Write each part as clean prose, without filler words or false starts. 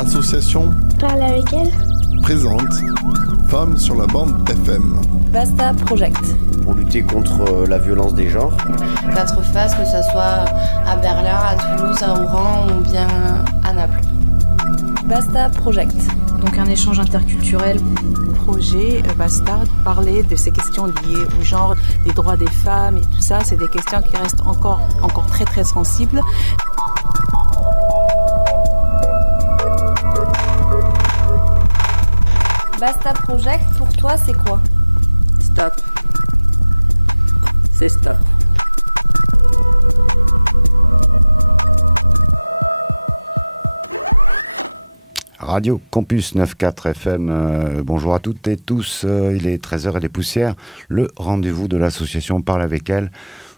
L'association Parler avec elle présente Femmes sur la bande FM. Basta Project. Pour lutter contre la violence des genres. Quatre faces, que ce soit à Berlin, à Toulouse, à Oran ou bien à Naples. Basta Project. Donc un échange interculturel. Projet Basta, parler de ces questions liées au genre, des droits des femmes et tout ça, c'est des questions qui restent encore très très sensibles. Basta Project, pour toi, c'est quoi? Stop. C'est stop. Radio Campus 94 FM, bonjour à toutes et tous, il est 13h et des poussières, le rendez-vous de l'association Parle avec elle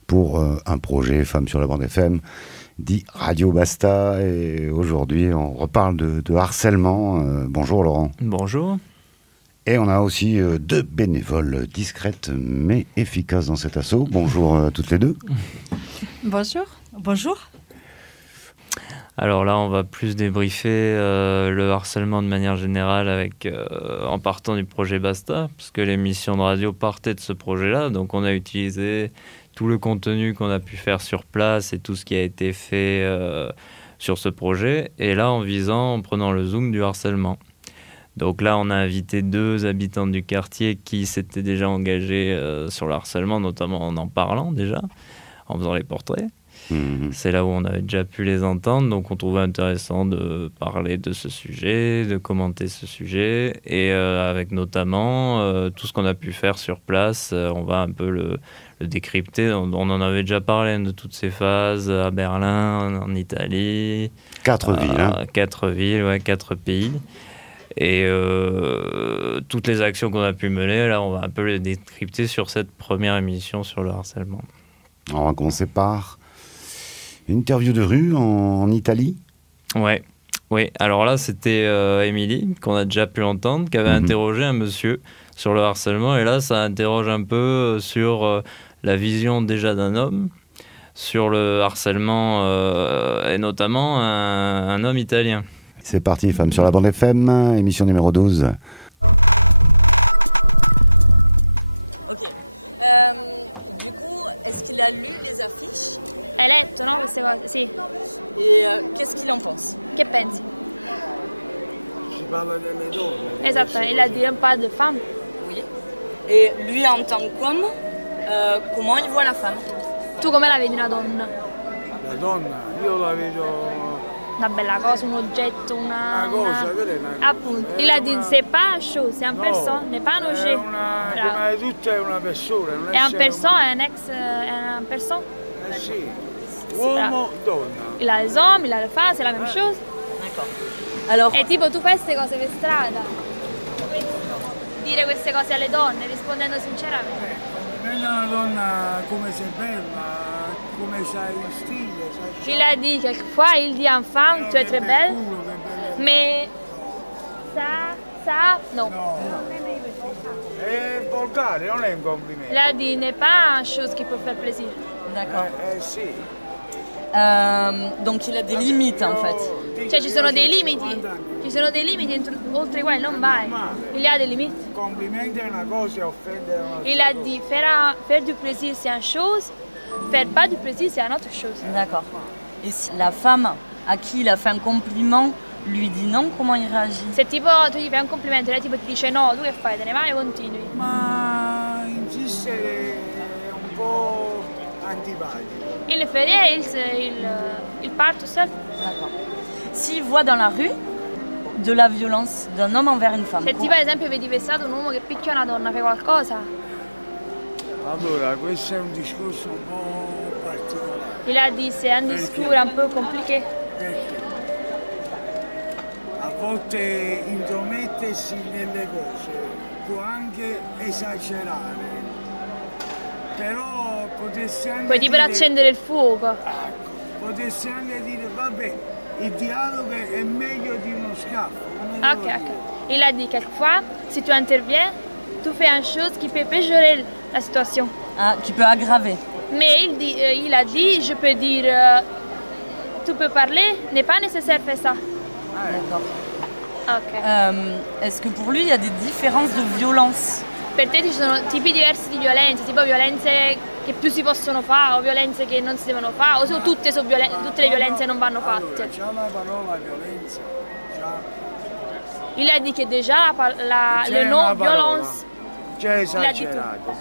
pour un projet Femmes sur la bande FM, dit Radio Basta, et aujourd'hui on reparle de harcèlement. Bonjour Laurent. Bonjour. Et on a aussi deux bénévoles discrètes mais efficaces dans cet assaut. Bonjour toutes les deux. Bonjour. Bonjour. Alors là, on va plus débriefer le harcèlement de manière générale en partant du projet Basta, parce que l'émission de radio partait de ce projet-là. Donc on a utilisé tout le contenu qu'on a pu faire sur place et tout ce qui a été fait sur ce projet. Et là, en prenant le zoom du harcèlement. Donc là, on a invité deux habitants du quartier qui s'étaient déjà engagés sur le harcèlement, notamment en parlant déjà, en faisant les portraits. C'est là où on avait déjà pu les entendre, donc on trouvait intéressant de parler de ce sujet, de commenter ce sujet, et avec notamment tout ce qu'on a pu faire sur place, on va un peu le décrypter. On en avait déjà parlé de toutes ces phases à Berlin, en Italie. 4 villes. 4 villes, ouais, 4 pays. Et toutes les actions qu'on a pu mener, là on va un peu les décrypter sur cette première émission sur le harcèlement. On va commencer par une interview de rue en Italie. Ouais. Oui, alors là, c'était Émilie, qu'on a déjà pu entendre, qui avait interrogé un monsieur sur le harcèlement. Et là, ça interroge un peu sur la vision déjà d'un homme, sur le harcèlement, et notamment un homme italien. C'est parti, Femmes sur la bande FM, émission numéro 12. Ok. Du coup, est-ce qu'il a lu les affiches? Hai letto, no, queste cose? Sì. Et qu'est-ce qu'il en pense? Che pensi? Si parla delle donne. Esatto, il a dit un pas de femme. Oui. Et lui, en tant qu'homme, comment il voit la femme? Tu come la vedi una donna? La donna, io la vedo Una bella cosa, un oggetto, una cosa, quella è una cosa. Appunto, il a dit c'est pas une chose, c'est une personne, n'est pas un objet. Prima di tutto è una persona, non è È una persona, è una persona. Sì. Uomo, donna. Il a les hommes, il a les femmes, c'est la même chose. D'accord. Alors, E tipo tu fai queste cose per strada, dire queste cose alle donne rispondendo sinceramente. Complimenti a una donna come sei bella, come sai il stile. Sai Il a dit quelquefois, il dit à une femme, tu es très belle, mais ça, non. È volgare, non è un complimento. Il a dit n'est pas une chose qui peut faire plaisir. d'accord. Sì. Donc il a des limites en fait. Cioè ci sono dei limiti oltre i quali non vai. Il y a des limites. Complimenti è una cosa e offendere è un'altra. Il a dit faire du plaisir c'est une chose, faire pas du plaisir c'est une autre chose. D'accord. Et si la femme à qui il a fait un compliment lui dit non, comment il réagit? Se tipo tu gli fai un complimento e lei tipo ti dice no, tu che fai? Te ne vai o continui? Ma insistere è un po' antipatico. Il le fait rien, il part tout seul. D'accord. S'il voit dans la rue de la violence d'un homme envers une femme. Se tipo ad esempio vedi per strada un uomo che picchia una donna, fai qualcosa? Allora, questo è un discorso un po' particolare. Il a dit c'est un discours un peu compliqué. Perché a volte intromettersi nelle cose può anche esagerare, però potessi anche Puoi tipo accendere il fuoco. Ecco, potessi anche dire vabbè, il dialogo è meglio di uno schiaffo. Ok. Il a dit quelquefois, si tu interviens, tu fais une chose qui peut péjorer la situation. Ah, qui peut aggraver. Mais il a dit, je peux dire, tu peux parler, n'est pas nécessaire de faire ça. D'accord. Ok. Est-ce que pour lui, il y a des différences de violence? Per te ci sono tipi diversi di violenze, tipo violenze che più si possono fare o violenze che non si devono fare, o se tutte le violenze non vanno fatte? Già la parola violenza, già... Il a dit que déjà le non-violence... Già esagerato,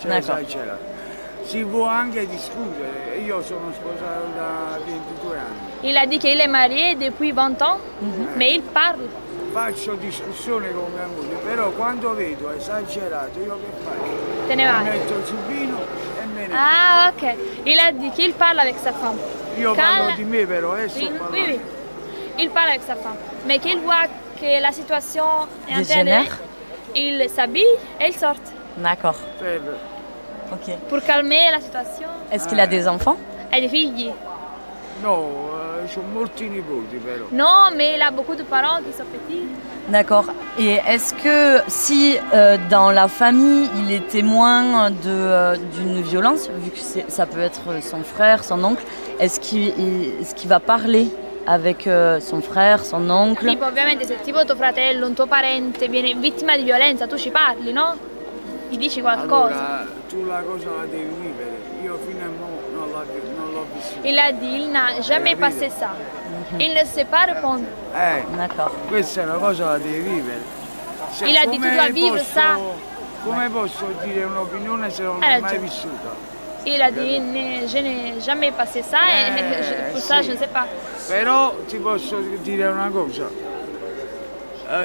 Si può anche discutere, io sono sposato da 22 anni. Il a dit qu'il est marié depuis 20 ans, mais il parle. Faccio discussione con mia moglie, però quando vedo esagerato io che faccio? Te ne vai? Metto il giubbino e me ne Ah ok, il a dit qu'il parle avec sa femme. Io parlo di me però, oui. Il parle avec sa femme, mais qu'il voit que la situation est intérieure, il s'habille et il sort. D'accord. Ok. Pour calmer la situation. Est-ce qu'il a des enfants? Et des filles? No, c'ho molti nipoti però. Non, mais il a beaucoup de parents qui sont petits. D'accord. Et est-ce que si dans la famille, il est témoin d'une violence, vu que ça peut être son frère, son oncle, est-ce qu'il va parler avec son frère, son oncle? Tipo, ovviamente se tipo tuo fratello, un tuo parente viene vittima di violenza, tu ci parli, no? Gli dici qualcosa. Allora, tu la cosa la devi vivere. Io fino a mo' non l'ho vissuta. Il a dit, il n'a jamais passé ça. Il ne sait pas répondre. D'accord. Questa è una cosa la devi vivere. Il a dit, tu dois vivre ça. Come posso dire un'opinione se non l'ho mai vissuta? Il a dit, je n'ai jamais passé ça et pour ça je ne sais pas. Però ti posso dire una cosa.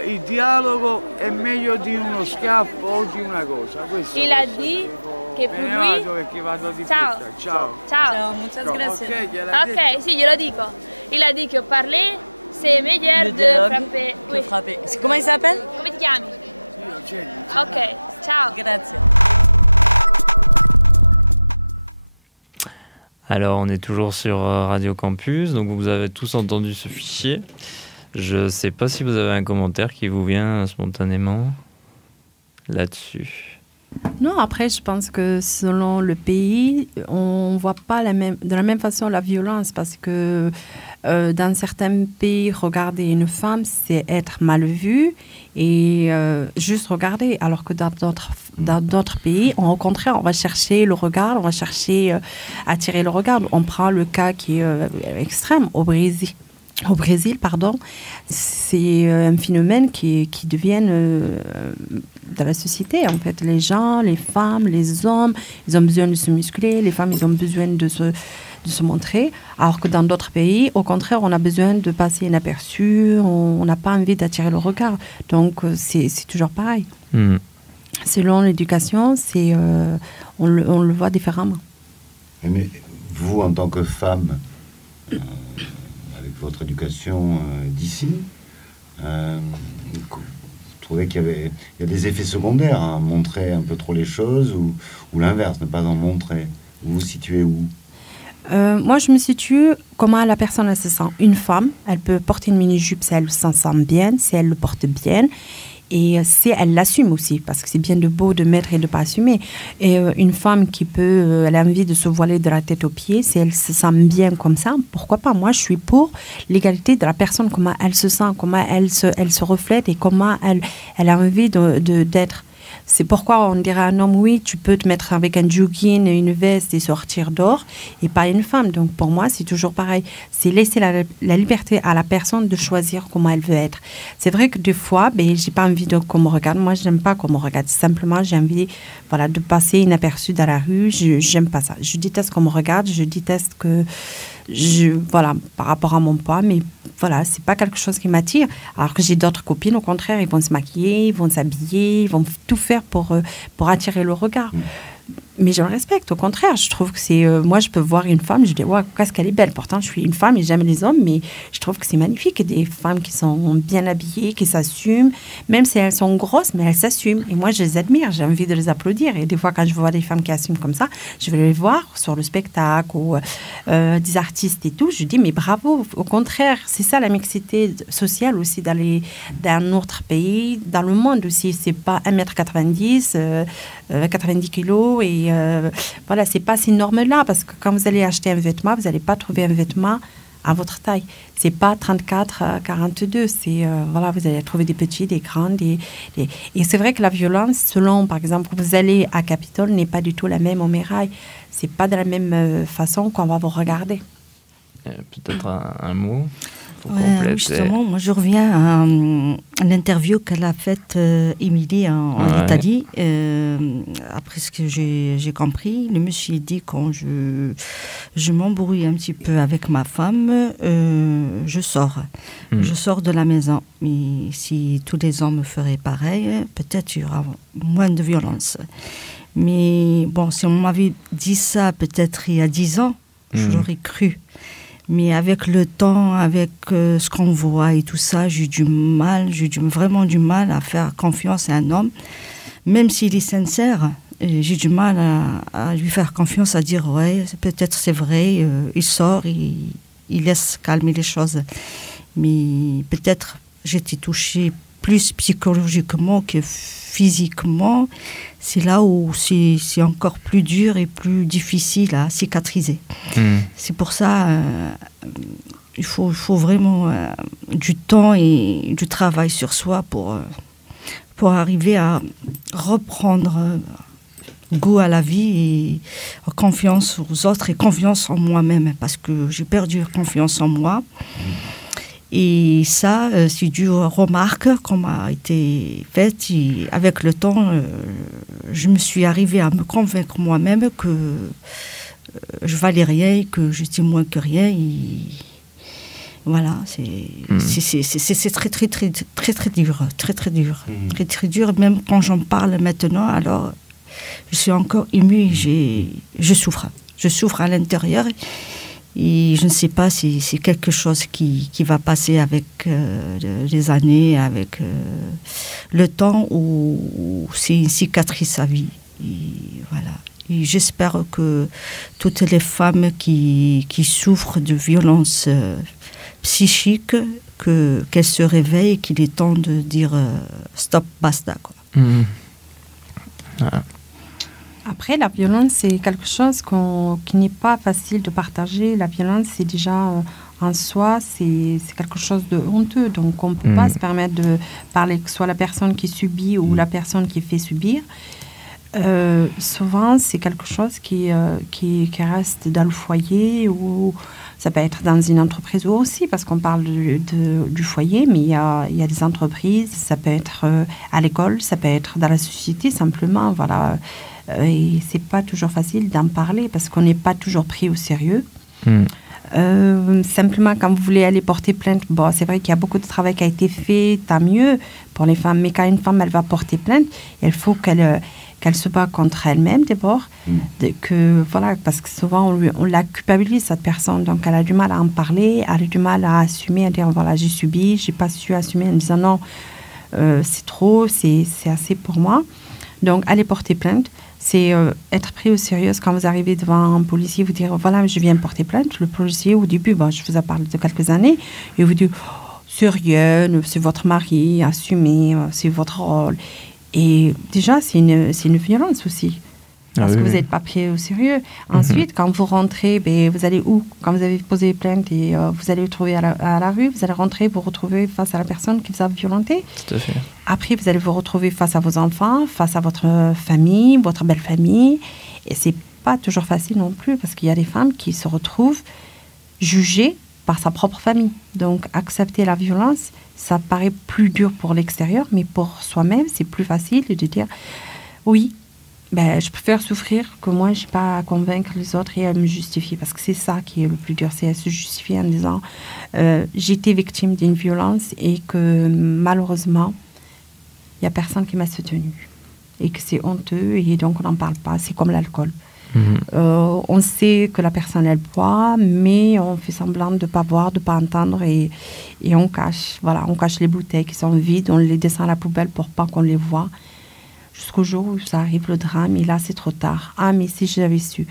Il dialogo è meglio di uno schiaffo o di una cosa. Questo il a dit che per lui... perché vado di Ciao. fretta. Ciao. Ciao. Muchas gracias. Ok, sì, glielo dico. Il a dit que parler, c'est meilleur de frapper. Que frapper. Comment il s'appelle? Come ti chiami? Ok, ciao. Grazie. Alors, on est toujours sur Radio Campus, donc vous avez tous entendu ce fichier. Je ne sais pas si vous avez un commentaire qui vous vient spontanément là-dessus. Non, après, je pense que selon le pays, on ne voit pas de la même façon la violence parce que dans certains pays, regarder une femme, c'est être mal vu et juste regarder, alors que dans d'autres pays, au contraire, on va chercher le regard, on va chercher attirer le regard. On prend le cas qui est extrême au Brésil. C'est un phénomène qui devient dans la société. En fait, les gens, les femmes, les hommes, ils ont besoin de se muscler. Les femmes, ils ont besoin de se montrer. Alors que dans d'autres pays, au contraire, on a besoin de passer inaperçu. On n'a pas envie d'attirer le regard. Donc, c'est toujours pareil. Selon l'éducation, on le voit différemment. Mais vous, en tant que femme... votre éducation d'ici, vous trouvez qu'il y a des effets secondaires à montrer un peu trop les choses ou l'inverse, ne pas en montrer? Vous vous situez où? Moi, je me situe comment la personne elle se sent. Une femme, elle peut porter une mini-jupe si elle s'en sent bien, si elle le porte bien. Et si elle l'assume aussi, parce que c'est bien de beau de mettre et de ne pas assumer. Et une femme qui elle a envie de se voiler de la tête aux pieds, si elle se sent bien comme ça, pourquoi pas? Moi, je suis pour l'égalité de la personne, comment elle se sent, comment elle se reflète et comment elle a envie d'être. C'est pourquoi on dirait à un homme, oui, tu peux te mettre avec un jogging, une veste et sortir dehors, et pas une femme. Donc pour moi, c'est toujours pareil. C'est laisser la liberté à la personne de choisir comment elle veut être. C'est vrai que des fois, j'ai pas envie qu'on me regarde. Moi, je n'aime pas qu'on me regarde. Simplement, j'ai envie de passer inaperçu dans la rue. J'aime pas ça. Je déteste qu'on me regarde. Je déteste que... par rapport à mon poids, mais c'est pas quelque chose qui m'attire. Alors que j'ai d'autres copines, au contraire, ils vont se maquiller, ils vont s'habiller, ils vont tout faire pour attirer le regard. Mais je le respecte, au contraire, je trouve que c'est... moi, je peux voir une femme, je dis, ouais, qu'est-ce qu'elle est belle. Pourtant, je suis une femme et j'aime les hommes, mais je trouve que c'est magnifique. Des femmes qui sont bien habillées, qui s'assument, même si elles sont grosses, mais elles s'assument. Et moi, je les admire, j'ai envie de les applaudir. Et des fois, quand je vois des femmes qui assument comme ça, je vais les voir sur le spectacle ou des artistes et tout. Je dis, mais bravo, au contraire, c'est ça la mixité sociale aussi dans notre pays, dans le monde aussi. C'est pas 1m90, 90 kilos et c'est pas ces normes-là, parce que quand vous allez acheter un vêtement, vous n'allez pas trouver un vêtement à votre taille. C'est pas 34, 42. C'est voilà, vous allez trouver des petits, des grands, et c'est vrai que la violence, selon par exemple, vous allez à Capitole, n'est pas du tout la même au Mirail. C'est pas de la même façon qu'on va vous regarder. Peut-être un mot. Ouais, justement, moi je reviens à l'interview qu'elle a faite Émilie en Italie. Après ce que j'ai compris, le monsieur dit quand je m'embrouille un petit peu avec ma femme, je sors. Je sors de la maison. Mais si tous les hommes feraient pareil, peut-être il y aura moins de violence. Mais bon, si on m'avait dit ça peut-être il y a 10 ans, je l'aurais cru. Mais avec le temps, avec ce qu'on voit et tout ça, j'ai vraiment du mal à faire confiance à un homme. Même s'il est sincère, j'ai du mal à lui faire confiance, à dire ouais, peut-être c'est vrai, il sort, il laisse calmer les choses. Mais peut-être j'étais touchée plus psychologiquement que physiquement. C'est là où c'est encore plus dur et plus difficile à cicatriser. C'est pour ça il faut vraiment du temps et du travail sur soi pour arriver à reprendre goût à la vie et confiance aux autres et confiance en moi-même, parce que j'ai perdu confiance en moi. Et ça, c'est dû aux remarques qu'on m'a été faites. Et avec le temps, je me suis arrivée à me convaincre moi-même que je valais rien et que j'étais moins que rien. Et voilà, c'est très dur. Très dur. Même quand j'en parle maintenant, alors je suis encore émue et je souffre. Je souffre à l'intérieur. Et je ne sais pas si c'est quelque chose qui va passer avec les années, avec le temps, ou c'est une cicatrice à vie. Et voilà. Et j'espère que toutes les femmes qui souffrent de violences psychiques, qu'elles se réveillent et qu'il est temps de dire stop, basta, quoi. Voilà. Après, la violence, c'est quelque chose qui n'est pas facile de partager. La violence, c'est déjà en soi, c'est quelque chose de honteux. Donc, on ne peut pas se permettre de parler que ce soit la personne qui subit ou la personne qui fait subir. Souvent, c'est quelque chose qui reste dans le foyer, ou ça peut être dans une entreprise aussi, parce qu'on parle du foyer, mais il y a des entreprises, ça peut être à l'école, ça peut être dans la société, simplement, voilà. Et c'est pas toujours facile d'en parler parce qu'on n'est pas toujours pris au sérieux. Simplement, quand vous voulez aller porter plainte, bon, c'est vrai qu'il y a beaucoup de travail qui a été fait, tant mieux pour les femmes. Mais quand une femme, elle va porter plainte, il faut qu'elle se bat contre elle-même d'abord. Voilà, parce que souvent, on la culpabilise, cette personne. Donc, elle a du mal à en parler, elle a du mal à assumer, à dire, voilà, j'ai subi, j'ai pas su assumer en disant non, c'est trop, c'est assez pour moi. Donc, aller porter plainte, c'est être pris au sérieux. Quand vous arrivez devant un policier, vous dire, voilà, je viens porter plainte. Le policier, au début, je vous en parle de quelques années, et vous dit, c'est rien, c'est votre mari, assumez, c'est votre rôle. Et déjà, c'est une violence aussi. Parce que vous n'êtes pas pris au sérieux. Ensuite, quand vous rentrez, vous allez où? Quand vous avez posé plainte et vous allez vous trouver à la rue, vous allez rentrer, vous retrouver face à la personne qui vous a violenté. Tout à fait. Après, vous allez vous retrouver face à vos enfants, face à votre famille, votre belle famille. Et c'est pas toujours facile non plus, parce qu'il y a des femmes qui se retrouvent jugées par sa propre famille. Donc, accepter la violence, ça paraît plus dur pour l'extérieur, mais pour soi-même, c'est plus facile de dire oui. Je préfère souffrir que moi, je n'ai pas à convaincre les autres et à me justifier. Parce que c'est ça qui est le plus dur, c'est à se justifier en disant j'ai été victime d'une violence et que malheureusement, il n'y a personne qui m'a soutenue. Et que c'est honteux et donc on n'en parle pas. C'est comme l'alcool. On sait que la personne, elle boit, mais on fait semblant de ne pas boire, de ne pas entendre et on cache. Voilà, on cache les bouteilles qui sont vides, on les descend à la poubelle pour pas qu'on les voit. Jusqu'au jour où ça arrive le drame, et là c'est trop tard. Ah, mais si j'avais su.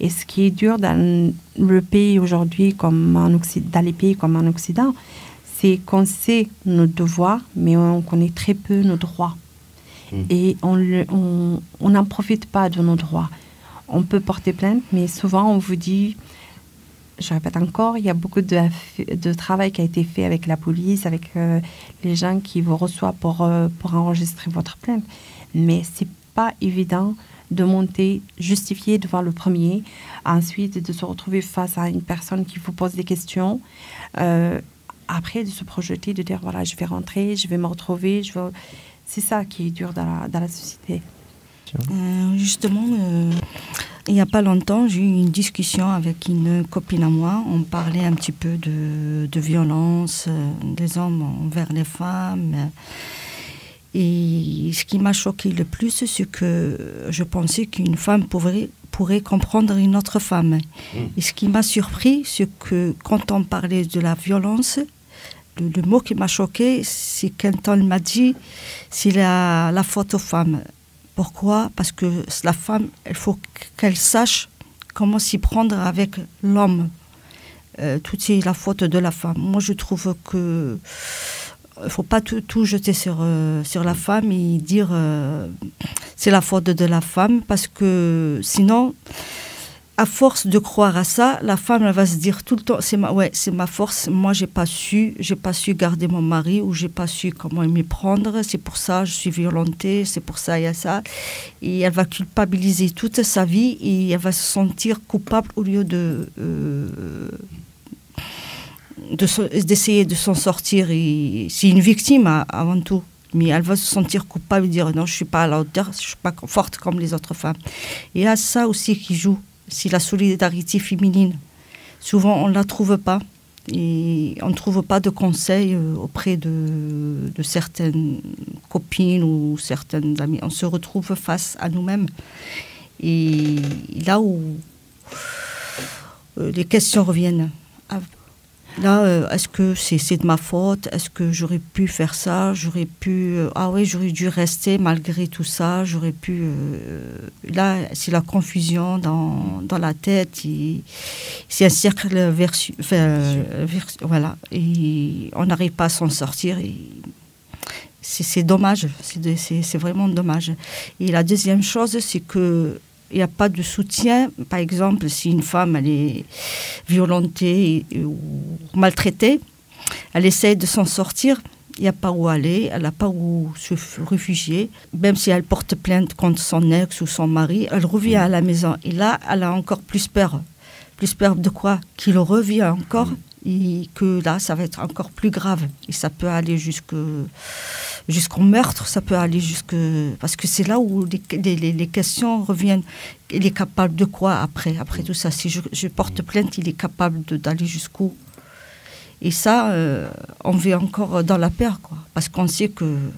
Et ce qui est dur dans le pays aujourd'hui, dans les pays comme en Occident, c'est qu'on sait nos devoirs, mais on connaît très peu nos droits. Et on n'en profite pas de nos droits. On peut porter plainte, mais souvent on vous dit je répète encore, il y a beaucoup de travail qui a été fait avec la police, avec les gens qui vous reçoivent pour enregistrer votre plainte. Mais c'est pas évident de monter, justifier devant le premier, ensuite de se retrouver face à une personne qui vous pose des questions, après de se projeter, de dire voilà, je vais rentrer, je vais me retrouver, c'est ça qui est dur dans la société. Justement, il n'y a pas longtemps, j'ai eu une discussion avec une copine à moi. On parlait un petit peu de violence des hommes envers les femmes. Et ce qui m'a choqué le plus, c'est que je pensais qu'une femme pourrait comprendre une autre femme. Et ce qui m'a surpris, c'est que quand on parlait de la violence, le mot qui m'a choqué, c'est quand on m'a dit c'est la faute aux femmes. Pourquoi ? Parce que la femme, il faut qu'elle sache comment s'y prendre avec l'homme. Tout est la faute de la femme. Moi, je trouve que il ne faut pas tout jeter sur la femme et dire c'est la faute de la femme, parce que sinon, à force de croire à ça, la femme elle va se dire tout le temps c'est ma force, moi j'ai pas su garder mon mari, ou j'ai pas su comment m'y prendre, c'est pour ça je suis violentée, c'est pour ça il y a ça, et elle va culpabiliser toute sa vie et elle va se sentir coupable au lieu d'essayer de s'en sortir. Et c'est une victime avant tout, mais elle va se sentir coupable et dire non, je suis pas à la hauteur, je suis pas forte comme les autres femmes. Et il y a ça aussi qui joue, c'est la solidarité féminine. Souvent on la trouve pas, et on ne trouve pas de conseils auprès de certaines copines ou certaines amies. On se retrouve face à nous-mêmes, et là où les questions reviennent. Là, est-ce que c'est de ma faute? Est-ce que j'aurais pu faire ça? J'aurais dû rester malgré tout ça. J'aurais pu... là, c'est la confusion dans la tête. C'est un cercle voilà. Et on n'arrive pas à s'en sortir. Et c'est dommage. C'est vraiment dommage. Et la deuxième chose, c'est que il n'y a pas de soutien. Par exemple, si une femme elle est violentée ou maltraitée, elle essaie de s'en sortir, il n'y a pas où aller, elle n'a pas où se réfugier. Même si elle porte plainte contre son ex ou son mari, elle revient à la maison. Et là, elle a encore plus peur. Plus peur de quoi? Qu'il revient encore, et que là, ça va être encore plus grave. Et ça peut aller jusqu'au meurtre, ça peut aller parce que c'est là où les questions reviennent. Il est capable de quoi après tout ça? Si je porte plainte, il est capable d'aller jusqu'où? Et ça, on vit encore dans la peur, quoi, parce qu'on sait qu'il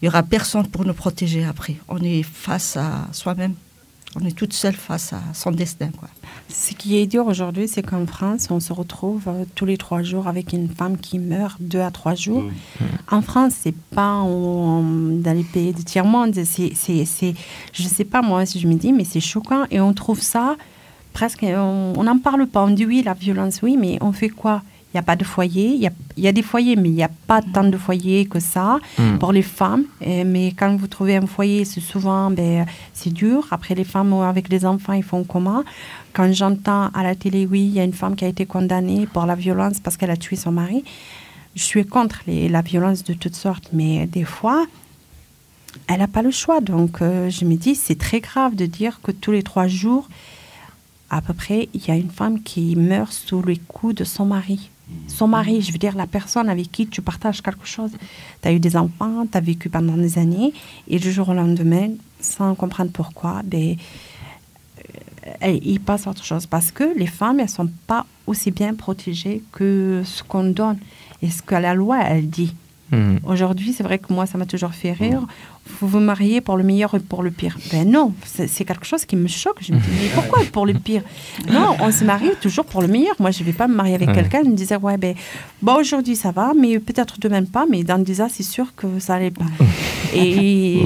n'y aura personne pour nous protéger après. On est face à soi-même. On est toute seule face à son destin, quoi. Ce qui est dur aujourd'hui, c'est qu'en France, on se retrouve tous les 3 jours avec une femme qui meurt 2 à 3 jours. En France, c'est pas dans les pays du tiers-monde. Je sais pas moi si je me dis, mais c'est choquant. Et on trouve ça presque... On n'en parle pas. On dit oui, la violence, oui, mais on fait quoi? Il n'y a pas de foyer. Il y a des foyers, mais il n'y a pas tant de foyers que ça pour les femmes. Mais quand vous trouvez un foyer, c'est souvent, c'est dur. Après, les femmes avec les enfants, ils font comment? Quand j'entends à la télé, oui, il y a une femme qui a été condamnée pour la violence parce qu'elle a tué son mari. Je suis contre la violence de toutes sortes, mais des fois, elle n'a pas le choix. Donc, je me dis, c'est très grave de dire que tous les 3 jours, à peu près, il y a une femme qui meurt sous les coups de son mari. Son mari, je veux dire, la personne avec qui tu partages quelque chose. Tu as eu des enfants, tu as vécu pendant des années, et du jour au lendemain, sans comprendre pourquoi, il passe autre chose. Parce que les femmes, elles ne sont pas aussi bien protégées que ce qu'on donne et ce que la loi, elle dit. Aujourd'hui, c'est vrai que moi, ça m'a toujours fait rire. Vous vous mariez pour le meilleur et pour le pire. Ben non, c'est quelque chose qui me choque. Je me dis, mais pourquoi pour le pire? Non, on se marie toujours pour le meilleur. Moi, je ne vais pas me marier avec quelqu'un qui me disait, ouais, aujourd'hui, ça va, mais peut-être demain pas, mais dans 10 ans, c'est sûr que ça n'allait pas. Mais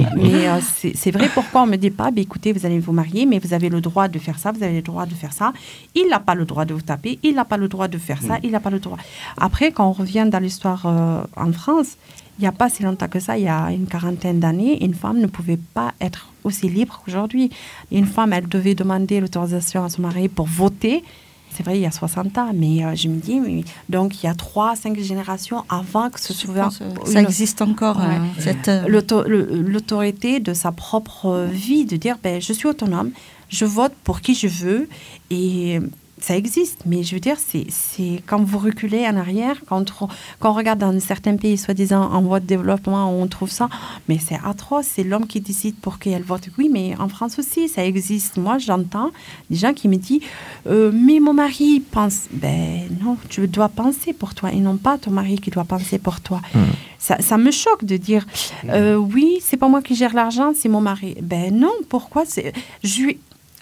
c'est vrai, pourquoi on ne me dit pas, écoutez, vous allez vous marier, mais vous avez le droit de faire ça, vous avez le droit de faire ça. Il n'a pas le droit de vous taper, il n'a pas le droit de faire ça, il n'a pas le droit. Après, quand on revient dans l'histoire en France, il n'y a pas si longtemps que ça, il y a une 40aine d'années, une femme ne pouvait pas être aussi libre qu'aujourd'hui. Une femme, elle devait demander l'autorisation à son mari pour voter. c'est vrai, il y a 60 ans, mais je me dis, donc il y a 3-5 générations avant que ce soit... Ça existe encore, l'autorité de sa propre vie, de dire, je suis autonome, je vote pour qui je veux, et... Ça existe, mais je veux dire, c'est quand vous reculez en arrière, quand on regarde dans certains pays, soi-disant en voie de développement, on trouve ça, mais c'est atroce, c'est l'homme qui décide pour qui elle vote. Oui, mais en France aussi, ça existe. Moi, j'entends des gens qui me disent, mais mon mari pense, non, tu dois penser pour toi, et non pas ton mari qui doit penser pour toi. Ça me choque de dire, oui, c'est pas moi qui gère l'argent, c'est mon mari. Non, pourquoi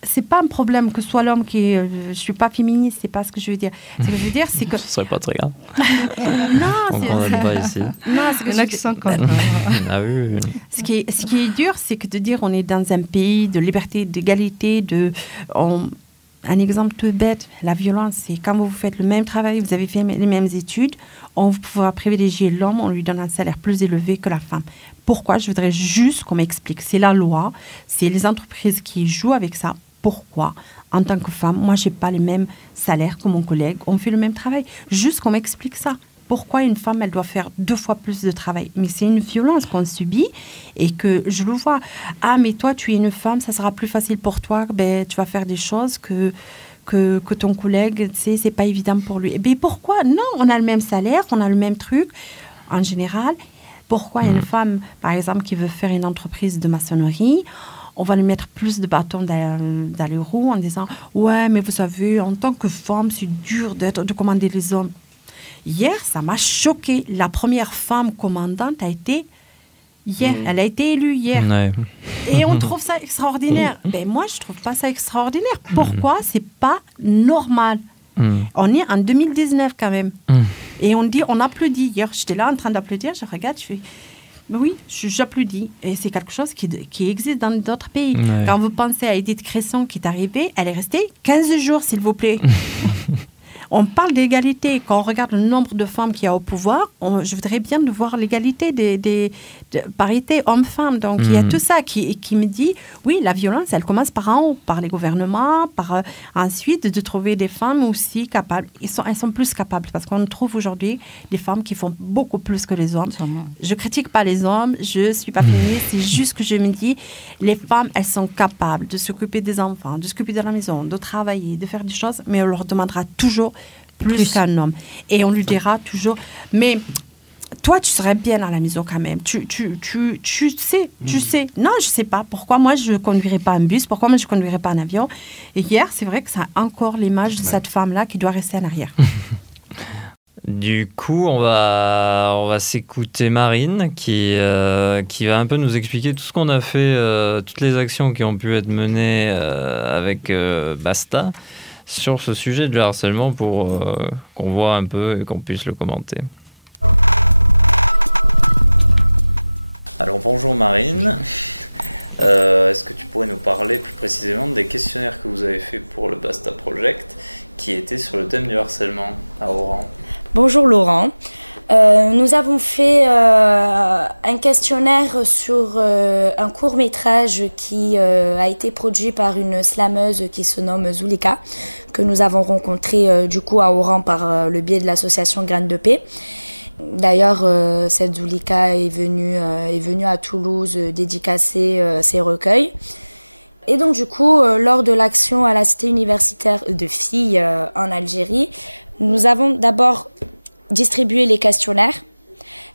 c'est pas un problème que ce soit l'homme qui est... je suis pas féministe, c'est pas ce que je veux dire. Ce que je veux dire, c'est que... Ce serait pas très grave. Non, on condamne pas ici. Non, c'est que l'accent quand même. Ah oui. Ce qui est dur, c'est que de dire on est dans un pays de liberté, d'égalité, un exemple tout bête, la violence, c'est quand vous faites le même travail, vous avez fait les mêmes études, on va privilégier l'homme, on lui donne un salaire plus élevé que la femme. Pourquoi? Je voudrais juste qu'on m'explique. C'est la loi, c'est les entreprises qui jouent avec ça. Pourquoi, en tant que femme, moi, je n'ai pas les mêmes salaires que mon collègue, on fait le même travail. Juste qu'on m'explique ça. Pourquoi une femme, elle doit faire 2 fois plus de travail? Mais c'est une violence qu'on subit et que je le vois. Ah, mais toi, tu es une femme, ça sera plus facile pour toi, tu vas faire des choses que ton collègue, tu sais, c'est pas évident pour lui. Mais pourquoi? Non, on a le même salaire, on a le même truc, en général. Pourquoi une femme, par exemple, qui veut faire une entreprise de maçonnerie, on va lui mettre plus de bâtons dans les roues en disant « Ouais, mais vous savez, en tant que femme, c'est dur de commander les hommes. » Hier, ça m'a choqué. La première femme commandante a été hier. Elle a été élue hier. Ouais. Et on trouve ça extraordinaire. Moi, je ne trouve pas ça extraordinaire. Pourquoi? Ce n'est pas normal. On est en 2019 quand même. Et on applaudit. Hier, j'étais là en train d'applaudir. Je regarde, je fais... Oui, j'applaudis. Et c'est quelque chose qui existe dans d'autres pays. Ouais. Quand vous pensez à Edith Cresson qui est arrivée, elle est restée 15 jours, s'il vous plaît. On parle d'égalité. Quand on regarde le nombre de femmes qu'il y a au pouvoir, je voudrais bien de voir l'égalité de parité homme-femme. Donc, il y a tout ça qui me dit, oui, la violence, elle commence par en haut, par les gouvernements, ensuite de trouver des femmes aussi capables. Elles sont plus capables parce qu'on trouve aujourd'hui des femmes qui font beaucoup plus que les hommes. Je ne critique pas les hommes, je ne suis pas féministe, c'est juste que je me dis, les femmes, elles sont capables de s'occuper des enfants, de s'occuper de la maison, de travailler, de faire des choses, mais on leur demandera toujours plus qu'un homme. Et on lui dira toujours, mais toi, tu serais bien à la maison quand même. Tu sais. Non, je ne sais pas. Pourquoi moi, je ne conduirais pas un bus? Pourquoi moi, je ne conduirais pas un avion? Et hier, c'est vrai que ça a encore l'image de cette femme-là qui doit rester en arrière. Du coup, on va s'écouter Marine qui va un peu nous expliquer tout ce qu'on a fait, toutes les actions qui ont pu être menées avec Basta sur ce sujet du harcèlement pour qu'on voit un peu et qu'on puisse le commenter. Alors bonjour Marine, est-ce que tu pourrais nous parler plus précisément des questionnaires que vous avez fait pour le Basta Project qui étaient sur le thème du harcèlement à Oran? Bonjour Laurent. Nous avons fait un questionnaire sur un court-métrage qui a été produit par une slameuse qui se nomme Zulika, que nous avons rencontré du coup à Oran par le biais de l'association Graines de Paix. D'ailleurs, cette Zulika est venue à Toulouse dédicacer ses recueils. Et donc du coup, lors de l'action à la cité universitaire de filles en Algérie, nous avons d'abord distribué les questionnaires.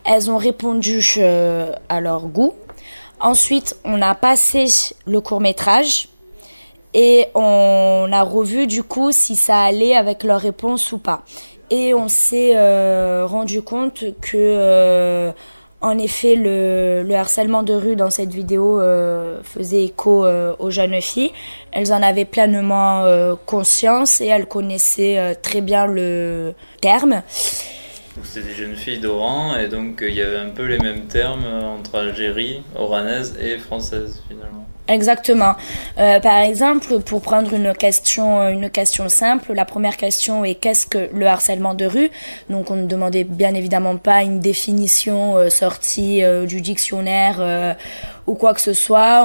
Elles ont répondu à leur goût. Ensuite, on a passé le court-métrage et on a revu du coup si ça allait avec leurs réponses ou pas. Et on s'est rendu compte que, en effet, le harcèlement de rue dans cette vidéo faisait écho aux jeunes filles. Elles en avaient pleinement conscience et elles connaissaient très bien le terme. C'était des jeunes filles d'Oran et donc il y avait un peu les mêmes termes entre Algérie, oranaise et française finalement. Exactement. Par exemple, pour prendre une question simple, la première question est qu'est-ce que le harcèlement de rue? Donc on ne demandait bien évidemment pas une définition sortie du dictionnaire ou quoi que ce soit.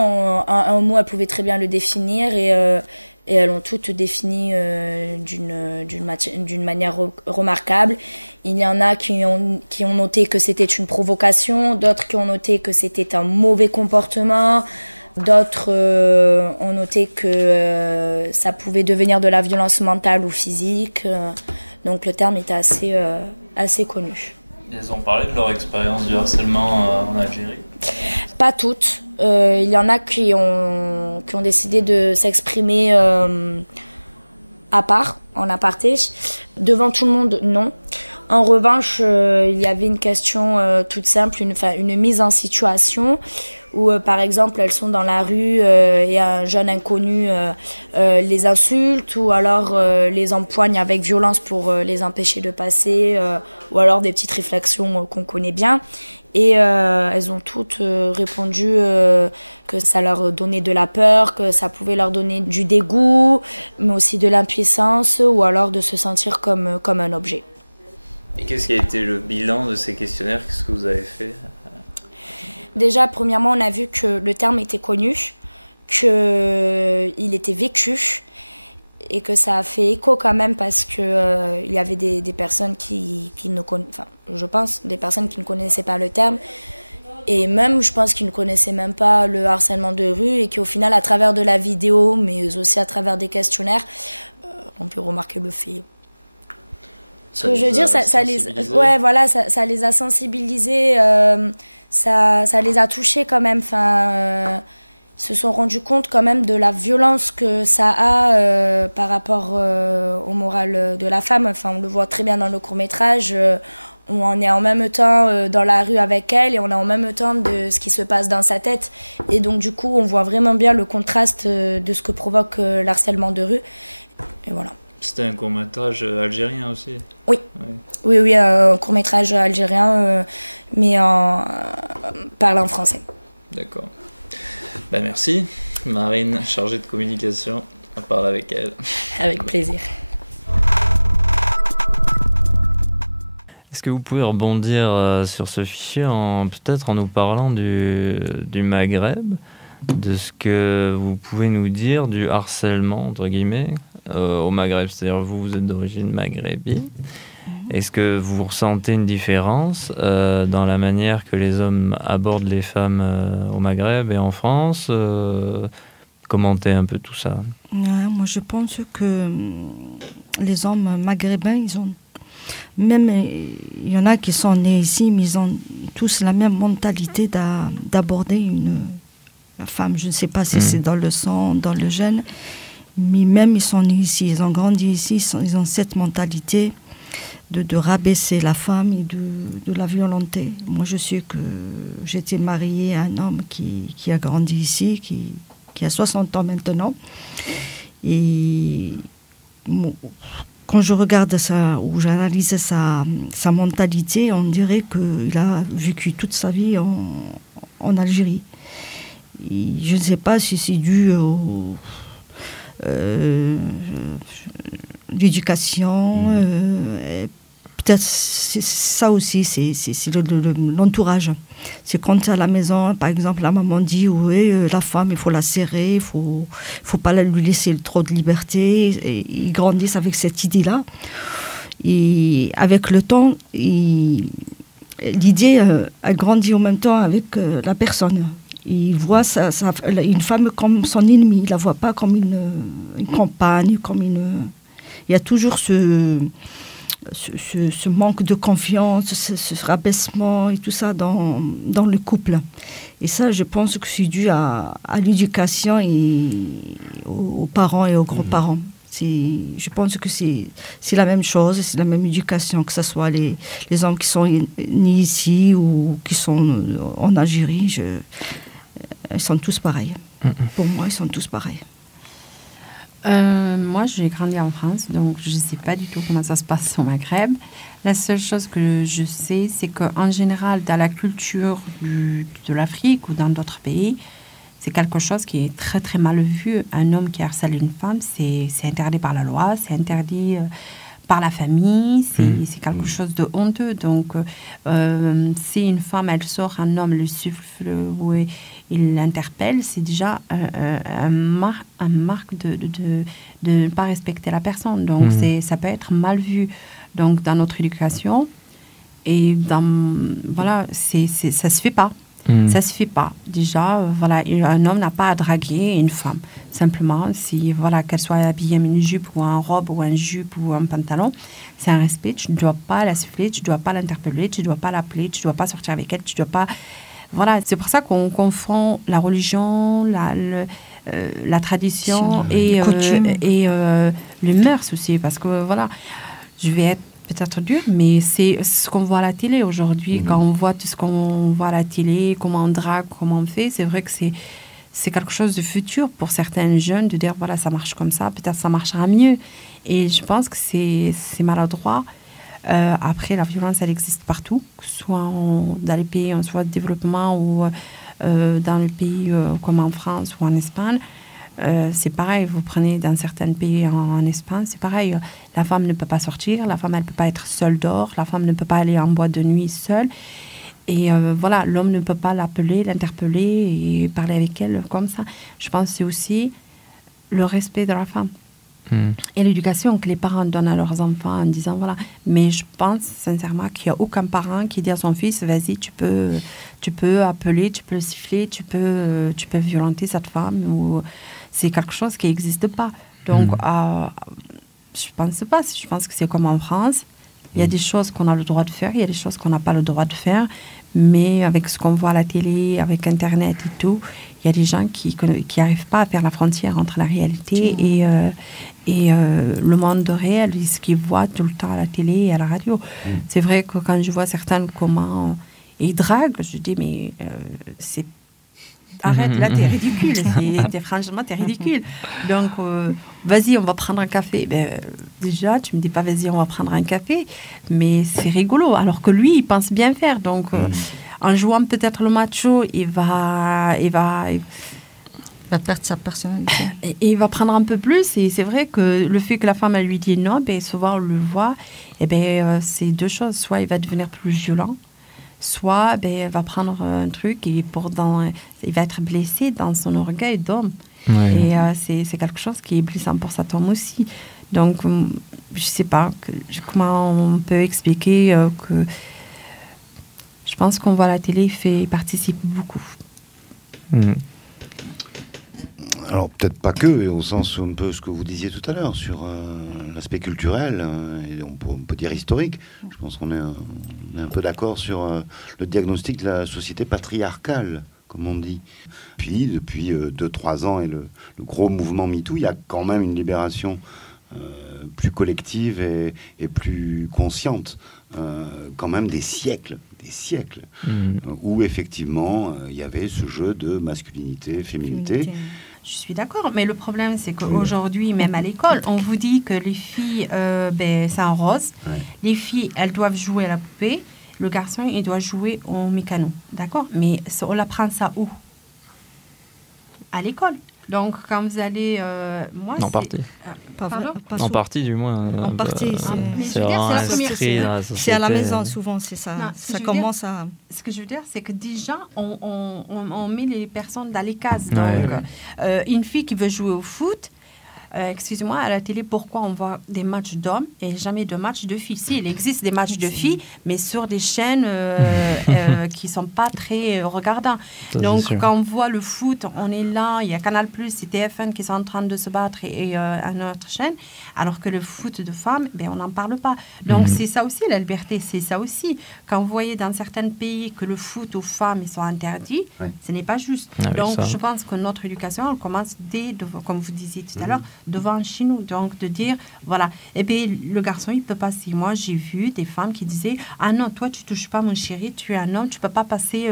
Un mot, elle pouvait très bien le définir et elles ont toutes défini d'une manière remarquable. Il y en a qui ont noté que c'était une provocation, d'autres qui ont noté que c'était un mauvais comportement, d'autres ont noté que ça pouvait devenir de la violence mentale ou physique. Donc le terme était assez connu. Elles ont parlé de leur expérience du harcèlement en Algérie? Pas toutes. Il y en a qui ont décidé de s'exprimer à part, en aparté. Devant tout le monde, non. En revanche, il y avait une question toute simple, une mise en situation où, par exemple, elles sont dans la rue et un jeune inconnu les insulte ou alors les empoigne avec violence pour les empêcher de passer ou alors des petites réflexions qu'on connaît bien. Et elles ont toutes répondu que ça leur donnait de la peur, que ça pouvait leur donner du dégoût, mais aussi de l'impuissance ou alors de se sentir comme un objet. Et qu'est-ce qui a été le bilan de ces questionnaires? Qu'est-ce que vous avez fait? Déjà, premièrement, on a vu que le terme était connu, qu'il était vécu et que ça a fait écho quand même parce que il y avait des personnes qui ne je pense, des personnes qui ne connaissaient pas le terme et même, je pense qu'ils ne connaissaient même pas le harcèlement de rue et qu'au final, à travers de la vidéo, mais aussi à travers des questionnaires, on peut remarquer le fait. Ce que je veux dire, ça les a sensibilisés, ça les a touchés quand même. Ils se sont rendus compte quand même de la violence que ça a par rapport au moral de la femme. On le voit très bien dans le court-métrage. On est en même temps dans la rue avec elle et on est en même temps de ce qui se passe dans sa tête. Et donc du coup, on voit vraiment bien le contraste de ce que provoque l'harcèlement de rue. Et voilà. C'était un court-métrage algérien aussi? Oui, ouais. Oui, un court-métrage algérien, mais parlant français. D'accord. Merci. Marine, chargée de communication, on parle avec elle. Avec plaisir. Est-ce que vous pouvez rebondir sur ce fichier peut-être en nous parlant du Maghreb, de ce que vous pouvez nous dire du harcèlement, entre guillemets, au Maghreb, c'est-à-dire vous êtes d'origine maghrébine. Est-ce que vous ressentez une différence dans la manière que les hommes abordent les femmes au Maghreb et en France? Commentez un peu tout ça. Moi, je pense que les hommes maghrébins, même il y en a qui sont nés ici, mais ils ont tous la même mentalité d'aborder la femme. Je ne sais pas si c'est dans le sang, dans le gène, mais même ils sont nés ici, ils ont grandi ici, ils ont cette mentalité de rabaisser la femme et de la violenter. Moi, je sais que j'étais mariée à un homme qui a grandi ici, qui a 60 ans maintenant. Et quand je regarde ça, ou j'analyse sa mentalité, on dirait qu'il a vécu toute sa vie en Algérie. Et je ne sais pas si c'est dû l'éducation, peut-être c'est ça aussi, c'est l'entourage. C'est quand à la maison, par exemple, la maman dit oui, la femme, il faut la serrer, il faut pas lui laisser trop de liberté. Et ils grandissent avec cette idée-là. Et avec le temps, l'idée, elle grandit en même temps avec la personne. Il voit une femme comme son ennemie, il ne la voit pas comme une compagne, Il y a toujours ce manque de confiance, ce rabaissement et tout ça dans le couple. Et ça, je pense que c'est dû à l'éducation et aux parents et aux grands-parents. Je pense que c'est la même chose, c'est la même éducation, que ce soit les hommes qui sont nés ici ou qui sont en Algérie. Ils sont tous pareils. Pour moi, ils sont tous pareils. Moi, j'ai grandi en France, donc je ne sais pas du tout comment ça se passe au Maghreb. La seule chose que je sais, c'est qu'en général, dans la culture de l'Afrique ou dans d'autres pays, c'est quelque chose qui est très, très mal vu. Un homme qui harcèle une femme, c'est interdit par la loi, c'est interdit par la famille, c'est quelque chose de honteux. Donc, si une femme, elle sort, un homme le souffle ou il l'interpelle, c'est déjà un marque de ne pas respecter la personne. Donc, ça peut être mal vu donc, dans notre éducation. Et voilà, ça se fait pas. Ça se fait pas. Déjà, voilà, un homme n'a pas à draguer une femme. Simplement, si voilà, qu'elle soit habillée en une jupe ou en robe ou en jupe ou en pantalon, c'est un respect. Tu ne dois pas la souffler, tu ne dois pas l'interpeller, tu ne dois pas l'appeler, tu ne dois pas sortir avec elle, tu ne dois pas. Voilà, c'est pour ça qu'on confond la religion, la tradition et les mœurs aussi. Parce que voilà, je vais être peut-être dur, mais c'est ce qu'on voit à la télé aujourd'hui. Quand on voit tout ce qu'on voit à la télé, comment on drague, comment on fait, c'est vrai que c'est quelque chose de futur pour certains jeunes de dire voilà, ça marche comme ça, peut-être ça marchera mieux. Et je pense que c'est maladroit. Après, la violence, elle existe partout, soit dans les pays en soit de développement ou dans les pays comme en France ou en Espagne. C'est pareil, vous prenez dans certains pays en Espagne, c'est pareil. La femme ne peut pas sortir, la femme elle ne peut pas être seule dehors, la femme ne peut pas aller en boîte de nuit seule. Et voilà, l'homme ne peut pas l'appeler, l'interpeller et parler avec elle comme ça. Je pense que c'est aussi le respect de la femme. Et l'éducation que les parents donnent à leurs enfants en disant voilà. Mais je pense sincèrement qu'il n'y a aucun parent qui dit à son fils vas-y, tu peux appeler, tu peux le siffler, tu peux violenter cette femme. Ou c'est quelque chose qui n'existe pas. Donc je pense pas. Je pense que c'est comme en France. Il y a des choses qu'on a le droit de faire, il y a des choses qu'on n'a pas le droit de faire. Mais avec ce qu'on voit à la télé, avec Internet et tout, il y a des gens qui n'arrivent pas à faire la frontière entre la réalité et le monde réel, ce qu'ils voient tout le temps à la télé et à la radio. C'est vrai que quand je vois certains comment ils draguent, je dis mais c'est... Arrête, là, t'es ridicule. Franchement, t'es ridicule. Donc, vas-y, on va prendre un café. Déjà, tu me dis pas, vas-y, on va prendre un café. Mais c'est rigolo. Alors que lui, il pense bien faire. Donc, en jouant peut-être le macho, il va perdre sa personnalité. Et il va prendre un peu plus. Et c'est vrai que le fait que la femme, elle lui dit non, souvent, on le voit. C'est deux choses. Soit il va devenir plus violent, soit elle va prendre un truc et il va être blessé dans son orgueil d'homme. Ouais. Et c'est quelque chose qui est blessant pour cet homme aussi. Donc, je ne sais pas comment on peut expliquer que je pense qu'on voit la télé, il participe beaucoup. Alors, peut-être pas que, au sens un peu ce que vous disiez tout à l'heure sur l'aspect culturel, et on peut dire historique. Je pense qu'on est un peu d'accord sur le diagnostic de la société patriarcale, comme on dit. Puis, depuis 2-3 ans et le gros mouvement MeToo, il y a quand même une libération plus collective et plus consciente, quand même des siècles, où effectivement, il y avait ce jeu de masculinité, féminité. Je suis d'accord, mais le problème, c'est qu'aujourd'hui, même à l'école, on vous dit que les filles, c'est en rose. Ouais. Les filles, elles doivent jouer à la poupée. Le garçon, il doit jouer au mécano. D'accord? Mais on apprend ça où? À l'école. Donc, quand vous allez... en partie. En partie, du moins. En partie, c'est la c'est à la maison, souvent, c'est ça. Non, ça commence à... Ce que je veux dire, c'est que déjà, on met les personnes dans les cases. Donc, une fille qui veut jouer au foot, excusez-moi, à la télé, pourquoi on voit des matchs d'hommes et jamais de matchs de filles? Si, il existe des matchs de filles, mais sur des chaînes qui ne sont pas très regardants. Donc, quand on voit le foot, on est là, il y a Canal+, et TF1 qui sont en train de se battre et une autre chaîne, alors que le foot de femmes, on n'en parle pas. Donc, c'est ça aussi, la liberté, c'est ça aussi. Quand vous voyez dans certains pays que le foot aux femmes, ils sont interdits, ce n'est pas juste. Donc, je pense que notre éducation, elle commence comme vous disiez tout à l'heure, devant chez nous, donc de dire voilà, le garçon il peut passer. Moi j'ai vu des femmes qui disaient ah non, toi tu touches pas mon chéri, tu es un homme, tu peux pas passer,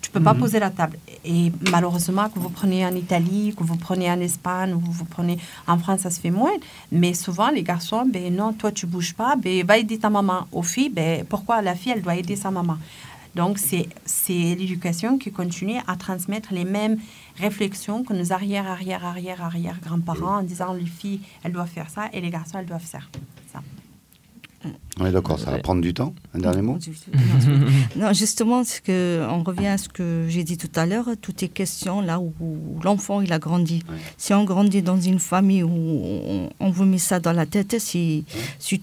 tu peux pas poser la table. Et malheureusement que vous prenez en Italie, que vous prenez en Espagne, ou vous prenez en France, ça se fait moins, mais souvent les garçons non, toi tu bouges pas, va aider ta maman. Aux filles, pourquoi la fille elle doit aider sa maman? Donc, c'est l'éducation qui continue à transmettre les mêmes réflexions que nos arrière-grands-parents en disant les filles, elles doivent faire ça et les garçons, elles doivent faire ça. Oui, d'accord, ça va prendre du temps. Un dernier mot? Non, justement, on revient à ce que j'ai dit tout à l'heure, tout est question là où l'enfant il a grandi. Ouais. Si on grandit dans une famille où on vous met ça dans la tête, si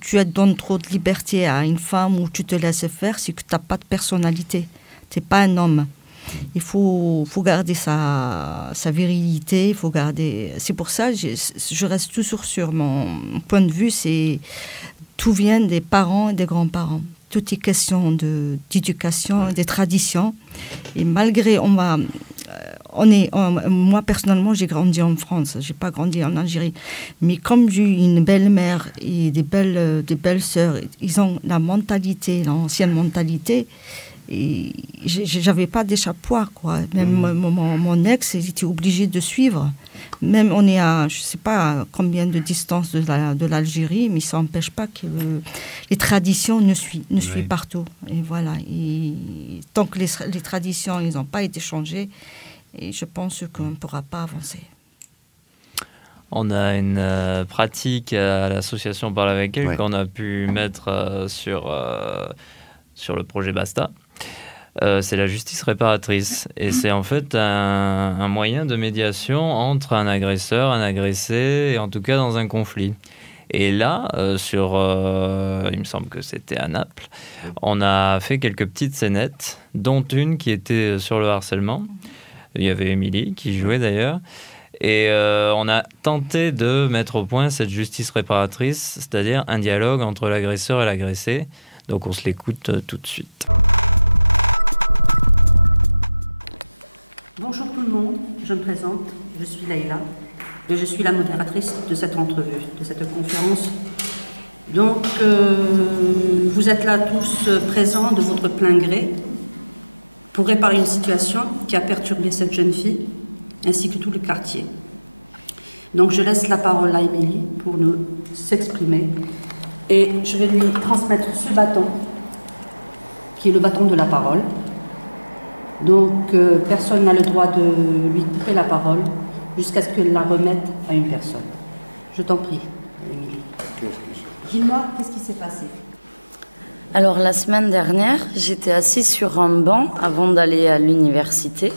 tu donnes trop de liberté à une femme ou tu te laisses faire, c'est que tu n'as pas de personnalité. Tu n'es pas un homme. Il faut garder sa virilité, il faut garder... C'est pour ça que je reste toujours sur mon point de vue, c'est... Tout vient des parents et des grands-parents. Tout est question d'éducation, des traditions. Et malgré, moi personnellement, j'ai grandi en France. J'ai pas grandi en Algérie. Mais comme j'ai eu une belle-mère et des belles sœurs, ils ont la mentalité, l'ancienne mentalité. Et j'avais pas d'échappatoire, quoi. Même mon ex, il était obligé de suivre. Même on est à, je sais pas combien de distance de l'Algérie, mais ça n'empêche pas que les traditions ne suivent partout. Et voilà. Et tant que les traditions, ils n'ont pas été changées, et je pense qu'on ne pourra pas avancer. On a une pratique à l'association Parle avec elle qu'on a pu mettre sur le projet Basta. C'est la justice réparatrice. Et c'est en fait un moyen de médiation entre un agresseur, un agressé, et en tout cas dans un conflit. Et là, il me semble que c'était à Naples, on a fait quelques petites scénettes, dont une qui était sur le harcèlement. Il y avait Émilie qui jouait d'ailleurs. Et on a tenté de mettre au point cette justice réparatrice, c'est-à-dire un dialogue entre l'agresseur et l'agressé. Donc on se l'écoute tout de suite. Bonjour tout le monde, je me présente, je suis Laïla et je suis la modératrice de cette entrevue, de cette conférence. Donc, vous êtes là tous présents de votre plein gré pour réparer une situation qui a perturbé cette jeune fille ainsi que tout le quartier. Donc, je laisse la parole à Émilie pour nous s'exprimer et je vais lui transmettre ce bâton qui est le bâton de la parole. Donc, personne n'a le droit de lui couper la parole jusqu'à ce qu'elle la remette à une personne. Je t'en prie, Émilie. Dis-moi, qu'est-ce qui s'est passé? Alors, la semaine dernière, j'étais assise sur un banc avant d'aller à l'université.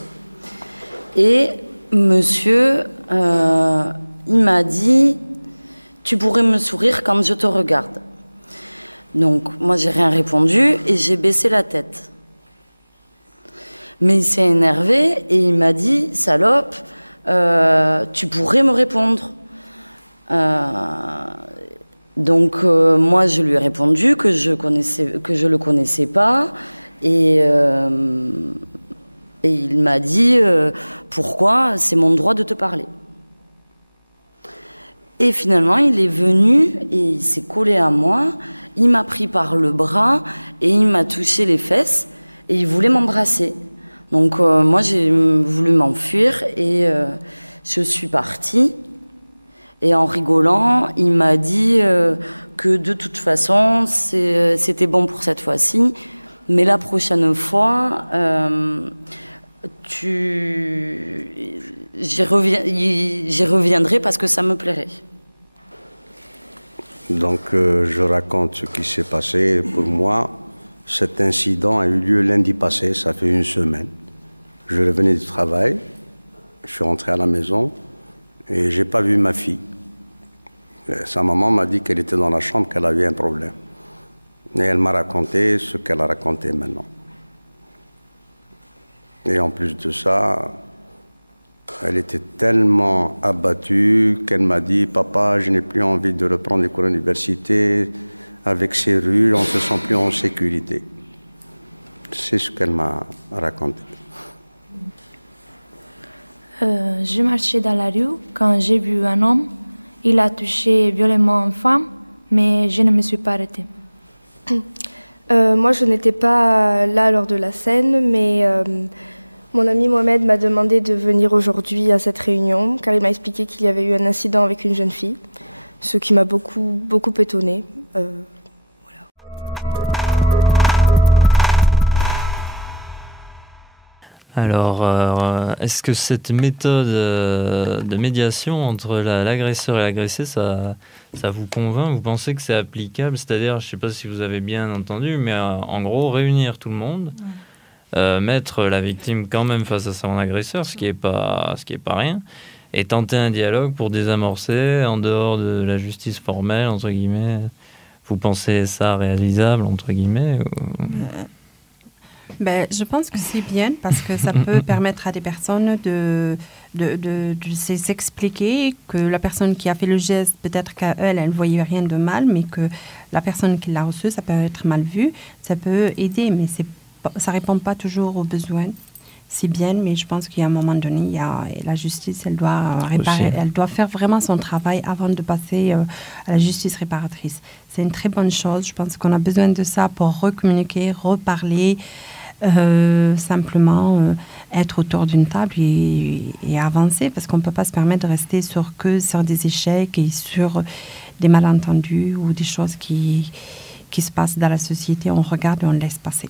Et monsieur, il m'a dit « Tu pourrais me sourire quand je te regarde ». Donc, moi, j'ai rien répondu et j'ai baissé la tête. Mais il s'est énervé et il m'a dit « Salope, tu pourrais me répondre ». Donc moi je lui ai répondu que je le connaissais pas et il m'a dit pourquoi, c'est mon droit de te parler. Et finalement il est venu et il s'est collé à moi, il m'a pris par le bras et il m'a touché les fesses et il voulait m'embrasser. Donc moi j'ai voulu m'enfuir et je suis partie. Et en rigolant, il m'a dit que de toute façon, c'était bon pour cette fois-ci, mais la prochaine fois, j'y reviendrai parce que ça me plairait. Donc je raconte ce qui s'est passé. Pour moi, cet incident a eu lieu lundi passé, ça fait une semaine. Je revenais du travail, je suis rentré à la maison et j'ai pas vu ma fille. Sa maman m'a dit qu'elle était dans la chambre, qu'elle avait un problème. Et elle m'a raconté ce qu'elle a raconté maintenant. Et en plus de ça, elle était tellement abattue qu'elle m'a dit « Papa, je n'ai plus envie de reprendre les cours d'université. Avec ces rues, on ne se sent plus en sécurité. » C'est ce qu'elle m'a raconté. Je marchais dans la rue quand j'ai vu un homme. Il a touché violemment une femme, mais je ne me suis pas arrêtée. Moi, je n'étais pas là lors de la scène, mais mon ami Mohamed m'a demandé de venir aujourd'hui à cette réunion, car il m'a expliqué qu'il y avait eu un incident avec une jeune fille, ce qui m'a beaucoup étonnée. Alors, est-ce que cette méthode de médiation entre l'agresseur et l'agressé, ça vous convainc? Vous pensez que c'est applicable? C'est-à-dire, je ne sais pas si vous avez bien entendu, mais en gros, réunir tout le monde, mettre la victime quand même face à son agresseur, ce qui est pas rien, et tenter un dialogue pour désamorcer en dehors de la justice formelle, entre guillemets. Vous pensez ça réalisable, entre guillemets Je pense que c'est bien parce que ça peut permettre à des personnes de s'expliquer, que la personne qui a fait le geste, peut-être qu'elle ne voyait rien de mal, mais que la personne qui l'a reçu, ça peut être mal vu, ça peut aider, mais ça ne répond pas toujours aux besoins. C'est bien, mais je pense qu'à un moment donné, la justice, elle doit réparer, elle doit faire vraiment son travail avant de passer à la justice réparatrice. C'est une très bonne chose. Je pense qu'on a besoin de ça pour recommuniquer, reparler, simplement être autour d'une table et avancer, parce qu'on ne peut pas se permettre de rester que sur des échecs et sur des malentendus ou des choses qui se passent dans la société. On regarde et on laisse passer.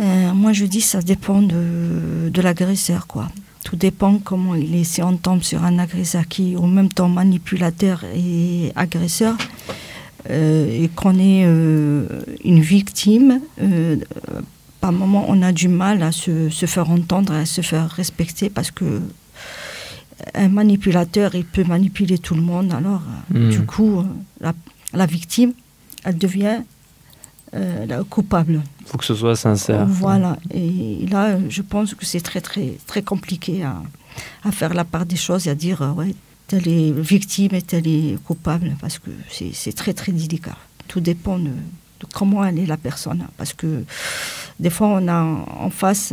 Moi, je dis ça dépend de l'agresseur, quoi. Tout dépend comment il est. Si on tombe sur un agresseur qui est en même temps manipulateur et agresseur, et qu'on est une victime, par moment, on a du mal à se faire entendre, à se faire respecter, parce que un manipulateur, il peut manipuler tout le monde. Alors, du coup, la victime, elle devient coupable. Il faut que ce soit sincère. Voilà. Et là, je pense que c'est très, très, très compliqué à faire la part des choses et à dire, ouais, telle est victime et telle est coupable, parce que c'est très, très délicat. Tout dépend de comment elle est la personne. Parce que des fois, on a en face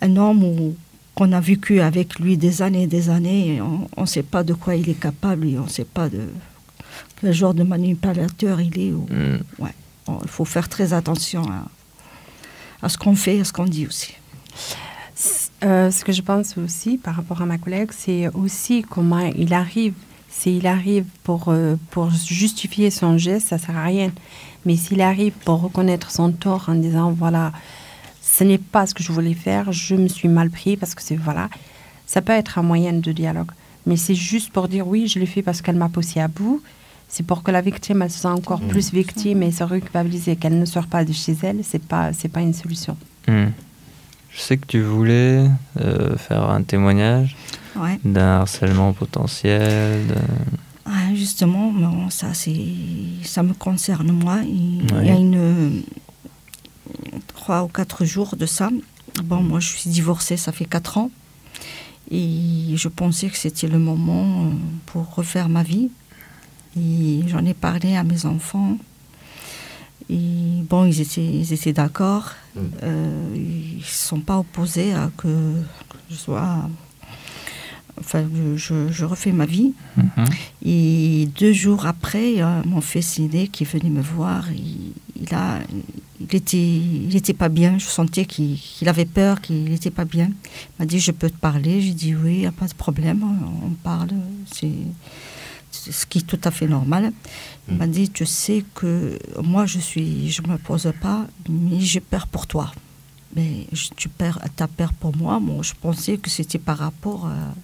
un homme qu'on a vécu avec lui des années et des années, et on ne sait pas de quoi il est capable, et on ne sait pas de quel genre de manipulateur il est. Ouais. Il faut faire très attention à ce qu'on fait et à ce qu'on dit aussi. Ce que je pense aussi par rapport à ma collègue, c'est aussi comment il arrive. S'il arrive pour justifier son geste, ça ne sert à rien. Mais s'il arrive pour reconnaître son tort en disant, voilà, ce n'est pas ce que je voulais faire, je me suis mal pris parce que c'est, voilà, ça peut être un moyen de dialogue. Mais c'est juste pour dire, oui, je l'ai fait parce qu'elle m'a poussé à bout. C'est pour que la victime, elle se sente encore plus victime et se reculpabiliser, qu'elle ne sort pas de chez elle. C'est pas une solution. Je sais que tu voulais faire un témoignage d'un harcèlement potentiel. Justement, bon, ça me concerne moi. Il y a 3 ou 4 jours de ça. Bon, moi, je suis divorcée, ça fait 4 ans. Et je pensais que c'était le moment pour refaire ma vie. Et j'en ai parlé à mes enfants. Et bon, ils étaient d'accord. Ils ne sont pas opposés à que je sois... Enfin, je refais ma vie. Et 2 jours après, mon fils aîné qui est venu me voir, il était pas bien. Je sentais qu'il avait peur, qu'il n'était pas bien. Il m'a dit, je peux te parler? J'ai dit oui, il n'y a pas de problème, on parle. C'est ce qui est tout à fait normal. Il m'a dit, tu sais que moi, je me pose pas, mais j'ai peur pour toi. Mais t'as peur pour moi. Bon, je pensais que c'était par rapport à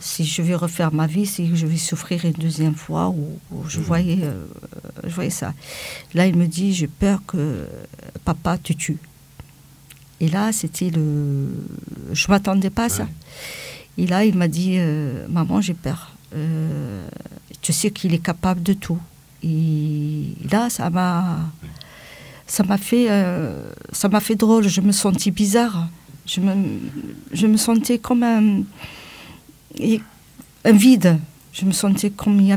si je vais refaire ma vie, si je vais souffrir une deuxième fois, ou je voyais ça. Là, il me dit, j'ai peur que papa te tue. Et là, c'était je m'attendais pas à ça. Et là, il m'a dit, maman, j'ai peur. Tu sais qu'il est capable de tout. Et là, ça m'a fait drôle. Je me sentais bizarre. Je me sentais comme un vide. Je me sentais comme il y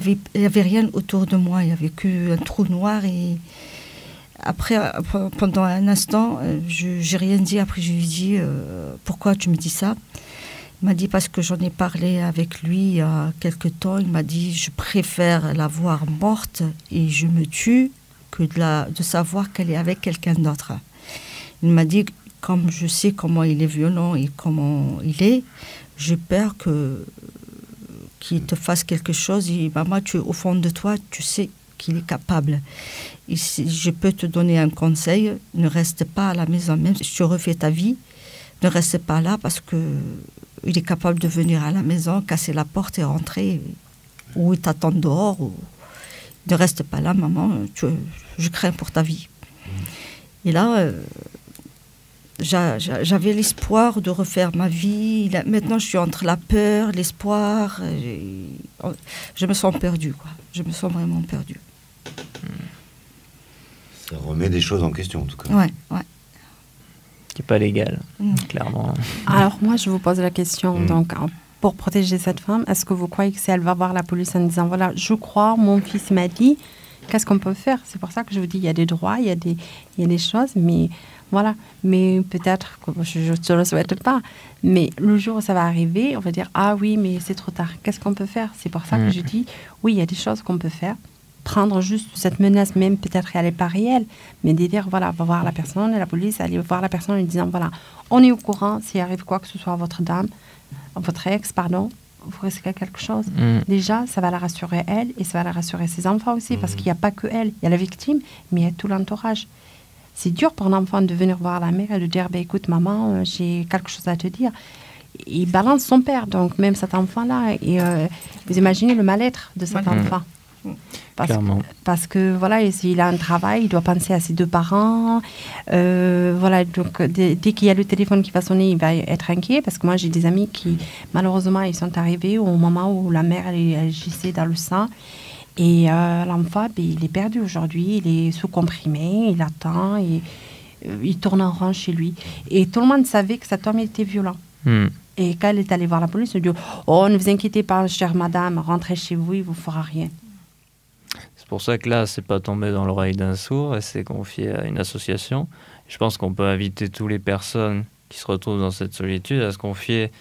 avait rien autour de moi. Il y avait qu'un trou noir. Et après, pendant un instant, j'ai rien dit. Après, je lui ai dit, pourquoi tu me dis ça? Il m'a dit, parce que j'en ai parlé avec lui il y a quelque temps. Il m'a dit, je préfère la voir morte et je me tue que de savoir qu'elle est avec quelqu'un d'autre. Il m'a dit, comme je sais comment il est violent et comment il est, j'ai peur qu'il te fasse quelque chose. Et maman, au fond de toi, tu sais qu'il est capable. Et si je peux te donner un conseil, ne reste pas à la maison. Même si tu refais ta vie, ne restez pas là parce qu'il est capable de venir à la maison, casser la porte et rentrer, ou il t'attend dehors. Ou... Ne reste pas là, maman, je crains pour ta vie. Et là, j'avais l'espoir de refaire ma vie. Maintenant, je suis entre la peur, l'espoir. Je me sens perdue, quoi. Je me sens vraiment perdue. Ça remet des choses en question, en tout cas. Ouais. Qui n'est pas légal, clairement. Alors moi, je vous pose la question, donc, pour protéger cette femme, est-ce que vous croyez que si elle va voir la police en disant, voilà, je crois, mon fils m'a dit, qu'est-ce qu'on peut faire? C'est pour ça que je vous dis, il y a des droits, il y a des choses, mais voilà. Mais peut-être, que je ne le souhaite pas, mais le jour où ça va arriver, on va dire, ah oui, mais c'est trop tard, qu'est-ce qu'on peut faire? C'est pour ça que je dis, oui, il y a des choses qu'on peut faire. Prendre juste cette menace, même peut-être elle n'est pas réelle, mais de dire, voilà, va voir la personne, et la police, aller voir la personne en disant, voilà, on est au courant, s'il arrive quoi que ce soit à votre ex, pardon, vous risquez quelque chose. Déjà, ça va la rassurer elle, et ça va la rassurer ses enfants aussi, parce qu'il n'y a pas que elle, il y a la victime, mais il y a tout l'entourage. C'est dur pour un enfant de venir voir la mère et de dire, écoute maman, j'ai quelque chose à te dire. Il balance son père, donc même cet enfant-là, et vous imaginez le mal-être de cet enfant. Parce que voilà, s'il a un travail, il doit penser à ses deux parents. Voilà, donc dès qu'il y a le téléphone qui va sonner, il va être inquiet. Parce que moi, j'ai des amis qui, malheureusement, ils sont arrivés au moment où la mère elle gissait dans le sang. Et l'enfant, il est perdu aujourd'hui. Il est sous-comprimé, il attend, il tourne en rond chez lui. Et tout le monde savait que cet homme était violent. Et quand elle est allée voir la police, elle dit, oh, ne vous inquiétez pas, chère madame, rentrez chez vous, il ne vous fera rien. C'est pour ça que là, c'est pas tombé dans l'oreille d'un sourd et c'est confié à une association. Je pense qu'on peut inviter toutes les personnes qui se retrouvent dans cette solitude à se confier.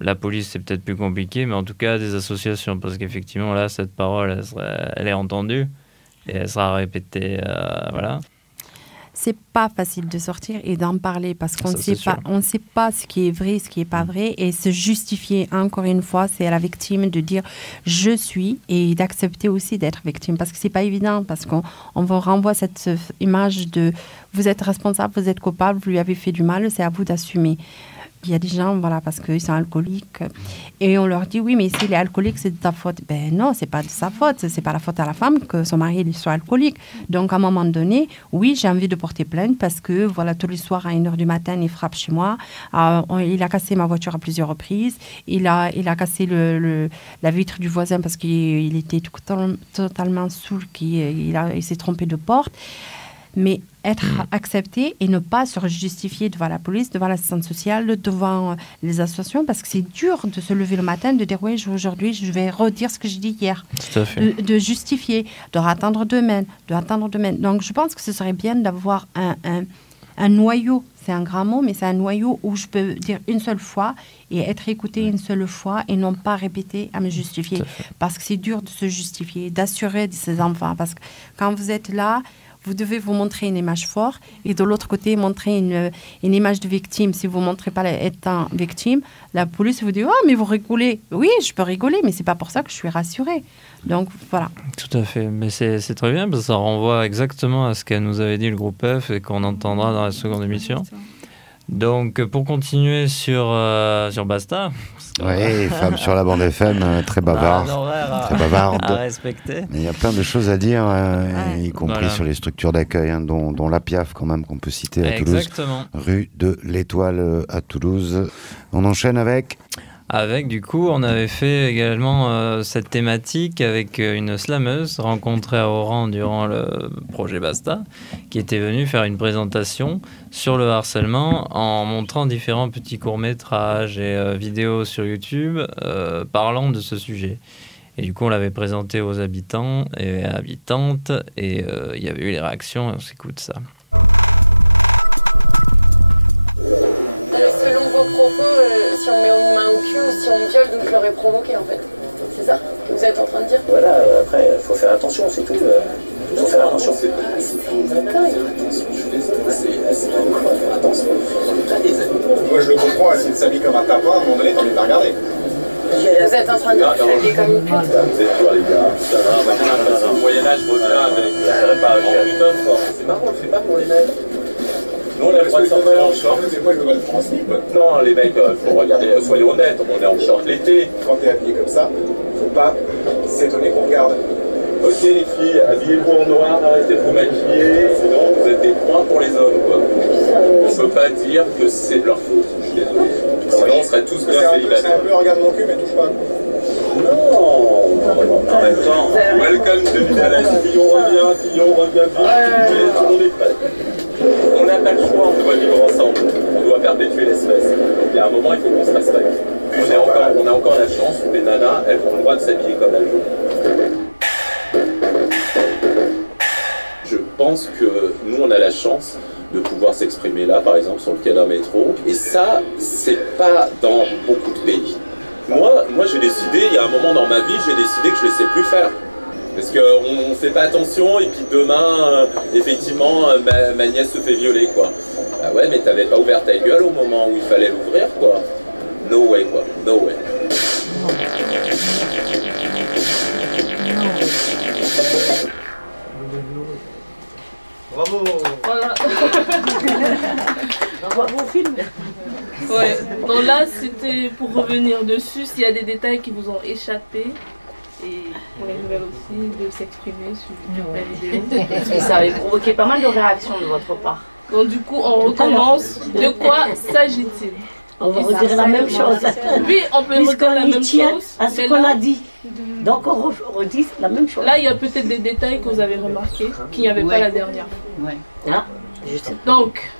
La police, c'est peut-être plus compliqué, mais en tout cas, des associations. Parce qu'effectivement, là, cette parole, elle est entendue et elle sera répétée. Voilà. C'est pas facile de sortir et d'en parler parce qu'on ne sait pas ce qui est vrai, ce qui n'est pas vrai. Et se justifier, encore une fois, c'est à la victime de dire « je suis » et d'accepter aussi d'être victime. Parce que c'est pas évident, parce qu'on vous renvoie cette image de « vous êtes responsable, vous êtes coupable, vous lui avez fait du mal, c'est à vous d'assumer ». Il y a des gens, voilà, parce qu'ils sont alcooliques. Et on leur dit, oui, mais s'il est alcoolique, c'est de ta faute. Ben non, c'est pas de sa faute. C'est pas la faute à la femme que son mari soit alcoolique. Donc, à un moment donné, oui, j'ai envie de porter plainte parce que, voilà, tous les soirs, à 1h du matin, il frappe chez moi. Il a cassé ma voiture à plusieurs reprises. Il a cassé la vitre du voisin parce qu'il était totalement saoul. Il s'est trompé de porte. Mais être accepté et ne pas se justifier devant la police, devant l'assistante sociale, devant les associations, parce que c'est dur de se lever le matin, de dire oui, aujourd'hui, je vais redire ce que j'ai dit hier. Tout à fait. De justifier, de attendre demain, Donc, je pense que ce serait bien d'avoir un noyau. C'est un grand mot, mais c'est un noyau où je peux dire une seule fois et être écouté une seule fois et non pas répéter à me justifier. Parce que c'est dur de se justifier, d'assurer de ses enfants. Parce que quand vous êtes là, vous devez vous montrer une image forte et de l'autre côté, montrer une image de victime. Si vous ne montrez pas étant victime, la police vous dit « Oh, mais vous rigolez ». Oui, je peux rigoler, mais ce n'est pas pour ça que je suis rassurée. Donc, voilà. Tout à fait. Mais c'est très bien parce que ça renvoie exactement à ce qu'elle nous avait dit le groupe F et qu'on entendra dans la seconde émission. Donc, pour continuer sur Basta. Oui, femme sur la bande FM, très bavarde. Très bavarde. À respecter. Mais il y a plein de choses à dire, y compris sur les structures d'accueil, dont la Piaf, quand même, qu'on peut citer à Toulouse. Exactement. Rue de l'Étoile à Toulouse. On enchaîne avec... Du coup, on avait fait également cette thématique avec une slameuse rencontrée à Oran durant le projet Basta, qui était venue faire une présentation sur le harcèlement en montrant différents petits courts-métrages et vidéos sur YouTube parlant de ce sujet. Et du coup, on l'avait présenté aux habitants et habitantes et il y avait eu les réactions et on s'écoute ça. Selon vos propos, si on met une main au cul ou si on viole, donc je l'aurais provoqué en fait. C'est ça que vous êtes en train de dire? Voilà, après, il faut faire attention, c'est tout. Il faut faire attention. D'accord, il faut attention. Moi je le comprends, elle s'habille comme un tapin, à un moment donné, t'as envie de la regarder. Vous êtes en train de dire que je l'habille comme une pute? C'est quoi les gars? Ça va, au Moyen-Âge, je reviens avec. C'est marrant, on le fait pas pour les mecs. Nous, on a le droit de sortir en short. Non, les mecs, faut regarder, soyons honnêtes, on est en short l'été. Quand t'es habillé comme ça, faut pas s'étonner qu'on regarde. Ok les filles, habillez-vous en noir, arrêtez de vous maquiller, sinon vous êtes des proies pour les hommes, quoi. On peut pas dire que c'est de leur faute, je suis désolé. Sinon on serait tous bien célibataires. C'est un peu regarde mon cul mais touche pas. Non. En même temps, welcome to Village, Fillon revient bien, tout le monde est prêt. On n'a pas le choix, on doit vivre ensemble, on doit perpétuer l'espèce. Donc il y a un moment, il faut qu'on se respecte. On a encore la chance où les nanas, elles ont le droit de s'habiller comme elles veulent. Je pense que nous, on a la chance de pouvoir s'exprimer là, par exemple, sur le quai d'un métro. Et ça, c'est pas dans beaucoup de pays. Moi j'ai décidé, il y a un moment dans ma vie, j'ai décidé que je ne laissais plus faire. Parce qu'on ne fait pas attention et puis demain, effectivement, ma nièce se fait violer, quoi. Ah ouais, mais t'avais pas ouvert ta gueule au moment où il fallait l'ouvrir, quoi. No way, quoi. No way. Bravo. Voilà. Bravo au film. Ouais. Donc là, c'était pour revenir dessus, s'il y a des détails qui vous ont échappé. Et on est nouvelle aussi de s'exprimer sur la vidéo. Et ça avait provoqué pas mal de réactions de votre part. Donc du coup, on recommence. De quoi s'agit-il? On va redire la même chose. Oui, on peut redire la même chose. À ce qu'on a dit. Donc on redit la même chose. Là, il y a peut-être des détails que vous avez remarqués qu'il n'y avait pas la dernière fois. Ouais. Ah, je sais. Donc,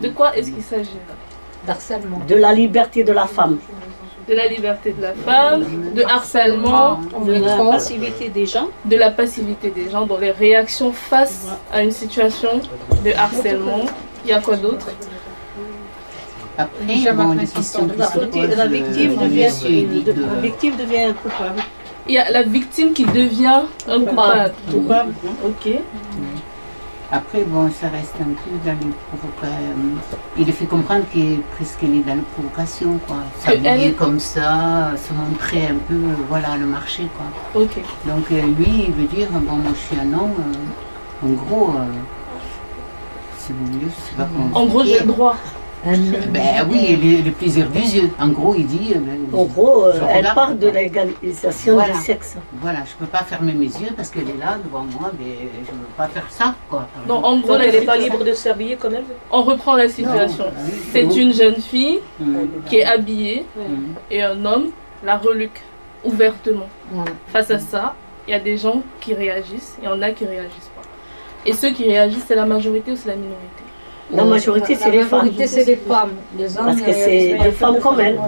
de quoi est-ce qu'il s'agit là? D'harcèlement. De la liberté de la femme. De la liberté de la femme, de harcèlement, de la passivité des gens. De la passivité des gens dans les réactions face à une situation de harcèlement. Il y a quoi d'autre? Après, bon, les questions la victime devient coupable. Il y a la victime qui devient un coupable. Ok. Après, bon, ça reste un peu dans les provocations. Il fait comprendre qu'elle est dans la provocation, quoi. S'habiller comme ça, se montrer un peu, voilà, le marché, quoi. Ok. Donc lui, il veut dire, bon, moi je suis un homme, en gros, c'est mieux, je sais pas comment. En gros, j'ai le droit. Ben oui, le plaisir du yeux. En gros, il dit. En gros, elle parle de l'égalisation du sexe. Voilà, je ne peux pas fermer mes yeux parce qu'elle est là devant moi, mais je ne veux pas faire ça, quoi. Donc, en gros, elle n'est pas libre de s'habiller comme elle veut. On reprend la situation. C'est une jeune fille qui est habillée et un homme la reluque ouvertement. Face à ça, il y a des gens qui réagissent, il y en a qui ne réagissent pas. Et ceux qui réagissent, c'est la majorité ou c'est la minorité? La majorité, c'est les femmes. C'est les femmes. Parce que c'est des femmes comme elles.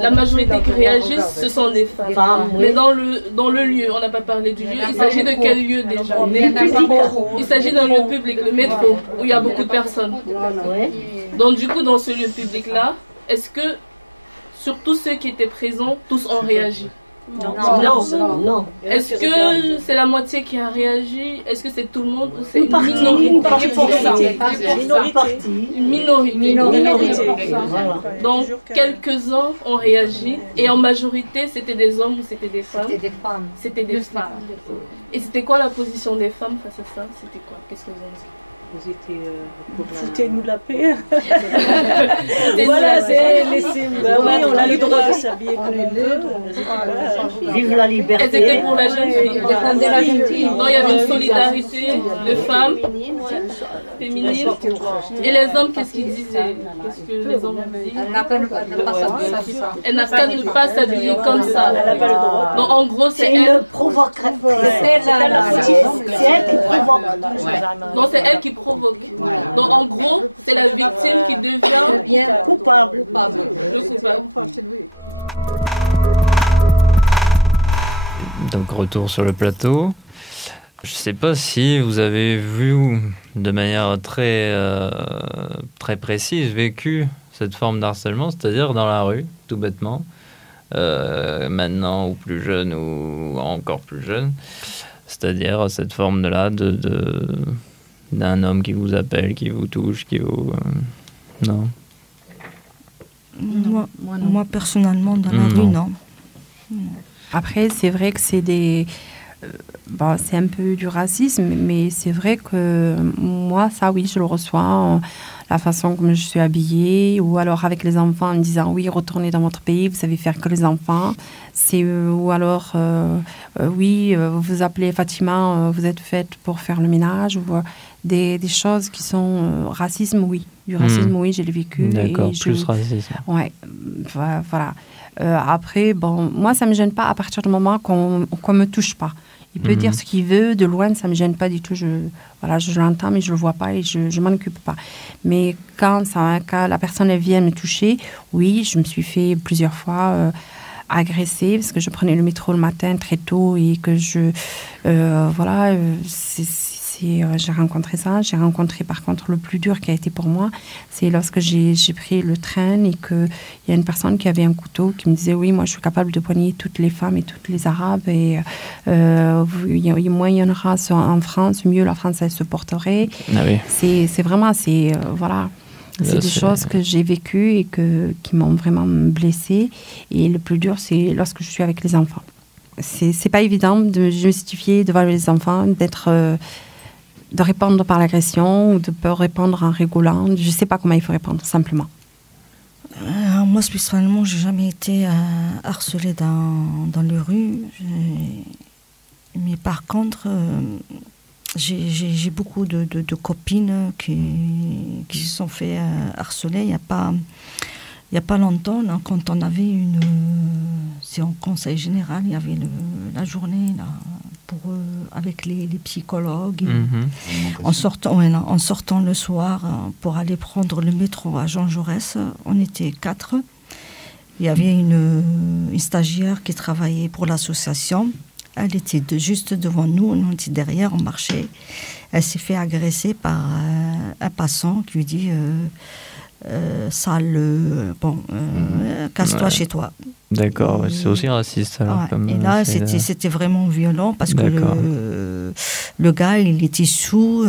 La majorité qui réagissent, ce sont des femmes. Mais dans le lieu, on n'a pas parlé du lieu. Il s'agit de quel lieu déjà? Il s'agit d'un lieu public, le métro, où il y a beaucoup de personnes. Donc du coup, dans ce lieu public-là, est-ce que sur tous ceux qui étaient présents, tous ont réagi? Non. Est-ce que c'est la moitié qui a réagi? Est-ce que c'est tout le monde ou c'est une minorité? Donc quelques-uns ont réagi et en majorité c'était des hommes ou c'était des femmes? C'était des femmes. Et c'était quoi la position des femmes face à ça? C'était quoi? Qu'est-ce que vous en dites? Vous étiez foutez-nous la paix. Voilà, c'est laissez. Oui, on a le droit de s'habiller comme on veut. Vive la liberté. Et c'était pour la jeune fille. Défendez la jeune fille. Non, il y avait une solidarité de femmes féminines. Et les hommes, qu'est-ce qu'ils disaient? Qu'est-ce que les hommes disaient? Elle n'a qu'à ne pas s'habiller comme ça. Donc en gros, c'est elle. C'est elle qui provoque. Donc c'est elle qui provoque. Donc en gros, c'est la victime qui devient coupable. Le coupable. Donc retour sur le plateau. Je sais pas si vous avez vu de manière très précise, vécu cette forme d'harcèlement, c'est-à-dire dans la rue, tout bêtement, maintenant ou plus jeune ou encore plus jeune, c'est-à-dire cette forme-là d'un homme qui vous appelle, qui vous touche, qui vous... non. Moi, personnellement, dans la rue, non. Après, c'est vrai que c'est c'est un peu du racisme, mais c'est vrai que moi, ça, oui, je le reçois. la façon comme je suis habillée, ou alors avec les enfants en me disant oui, retournez dans votre pays, vous savez faire que les enfants. Ou alors, oui, vous appelez Fatima, vous êtes faite pour faire le ménage, ou des choses qui sont racisme, oui. Du racisme, oui, je l'ai vécu. D'accord, plus racisme. Ouais, voilà. Après, bon, moi, ça ne me gêne pas à partir du moment qu'on ne me touche pas. Il peut dire ce qu'il veut, de loin, ça ne me gêne pas du tout. Je l'entends, mais je ne le vois pas et je ne m'en occupe pas. Mais quand la personne elle vient me toucher, oui, je me suis fait plusieurs fois agressée parce que je prenais le métro le matin très tôt et que j'ai rencontré ça. J'ai rencontré par contre le plus dur qui a été pour moi, c'est lorsque j'ai pris le train et qu'il y a une personne qui avait un couteau qui me disait oui, moi je suis capable de poigner toutes les femmes et toutes les Arabes et moins il y en aura en France, mieux la France elle se porterait. Ah oui. C'est vraiment, voilà. C'est des choses que j'ai vécues et qui m'ont vraiment blessée. Et le plus dur, c'est lorsque je suis avec les enfants. C'est pas évident de me justifier devant les enfants, de répondre par l'agression ou de répondre en rigolant. Je ne sais pas comment il faut répondre, simplement. Moi, spécialement, je n'ai jamais été harcelée dans les rues. Mais par contre, j'ai beaucoup de copines qui se sont fait harceler. Il n'y a pas longtemps, là, quand on avait c'est en conseil général, il y avait la journée là, avec les psychologues. En sortant le soir pour aller prendre le métro à Jean Jaurès, on était 4. Il y avait une stagiaire qui travaillait pour l'association. Elle était juste devant nous, on était derrière, on marchait. Elle s'est fait agresser par un passant qui lui dit sale, casse-toi chez toi. D'accord, c'est aussi raciste. Alors, et là, c'était vraiment violent parce que le gars, il était sous.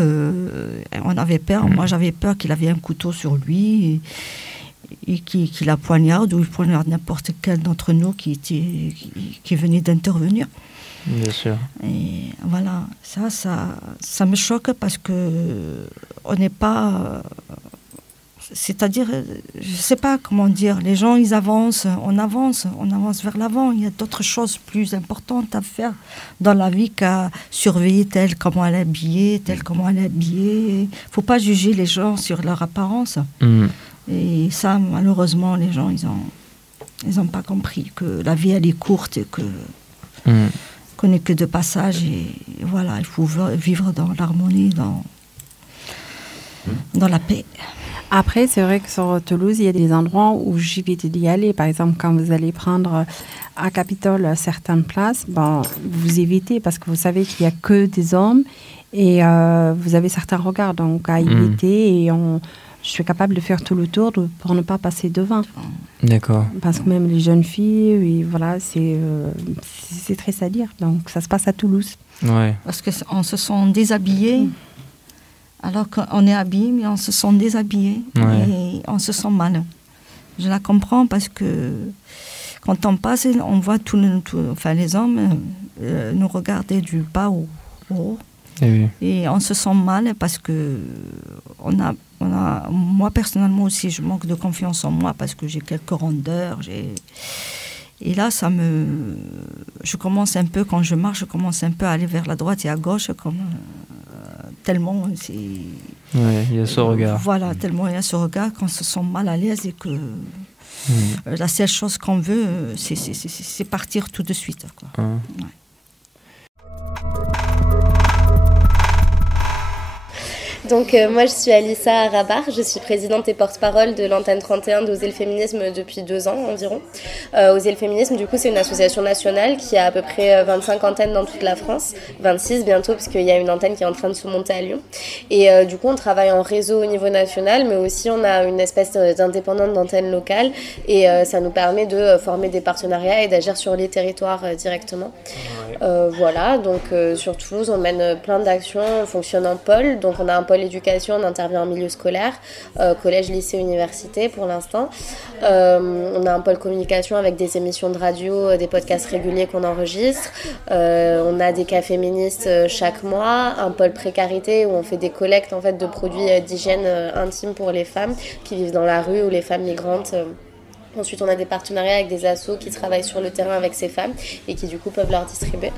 On avait peur. Moi, j'avais peur qu'il avait un couteau sur lui et qu'il la poignarde ou il poignarde n'importe quel d'entre nous qui venait d'intervenir. Bien sûr. Et voilà, ça me choque parce que on n'est pas... C'est-à-dire, je ne sais pas comment dire, les gens, ils avancent, on avance vers l'avant. Il y a d'autres choses plus importantes à faire dans la vie qu'à surveiller telle comment elle est habillée, telle comment elle est habillée. Il ne faut pas juger les gens sur leur apparence. Et ça, malheureusement, les gens, ils ont pas compris que la vie, elle est courte et qu'on n'est que de passage. Et voilà, il faut vivre dans l'harmonie, dans la paix. Après, c'est vrai que sur Toulouse, il y a des endroits où j'évite d'y aller. Par exemple, quand vous allez prendre à Capitole certaines places, vous évitez parce que vous savez qu'il n'y a que des hommes et vous avez certains regards donc à éviter. Et je suis capable de faire tout le tour pour ne pas passer devant. D'accord. Parce que même les jeunes filles, oui, voilà, c'est triste à dire. Donc ça se passe à Toulouse. Ouais. Parce qu'on se sent déshabillés. Alors qu'on est habillé, mais on se sent déshabillé et on se sent mal. Je la comprends parce que quand on passe, on voit les hommes nous regarder du bas au haut. Et on se sent mal parce que moi personnellement aussi, je manque de confiance en moi parce que j'ai quelques rondeurs. Et là, je commence un peu, quand je marche, je commence un peu à aller vers la droite et à gauche, tellement c'est... Ouais, il y a ce regard. Voilà, tellement il y a ce regard qu'on se sent mal à l'aise et que la seule chose qu'on veut, c'est partir tout de suite. Quoi. Ouais. Donc moi je suis Alissa Rabar, je suis présidente et porte-parole de l'antenne 31 d'Oser le féminisme depuis 2 ans environ. Oser le féminisme du coup c'est une association nationale qui a à peu près 25 antennes dans toute la France, 26 bientôt parce qu'il y a une antenne qui est en train de se monter à Lyon. Et du coup on travaille en réseau au niveau national mais aussi on a une espèce d'indépendante d'antenne locale et ça nous permet de former des partenariats et d'agir sur les territoires directement. Voilà, donc sur Toulouse, on mène plein d'actions, on fonctionne en pôle. Donc on a un pôle éducation, on intervient en milieu scolaire, collège, lycée, université pour l'instant. On a un pôle communication avec des émissions de radio, des podcasts réguliers qu'on enregistre. On a des cas féministes chaque mois, un pôle précarité où on fait des collectes en fait, de produits d'hygiène intime pour les femmes qui vivent dans la rue ou les femmes migrantes. Ensuite, on a des partenariats avec des assos qui travaillent sur le terrain avec ces femmes et qui du coup peuvent leur distribuer.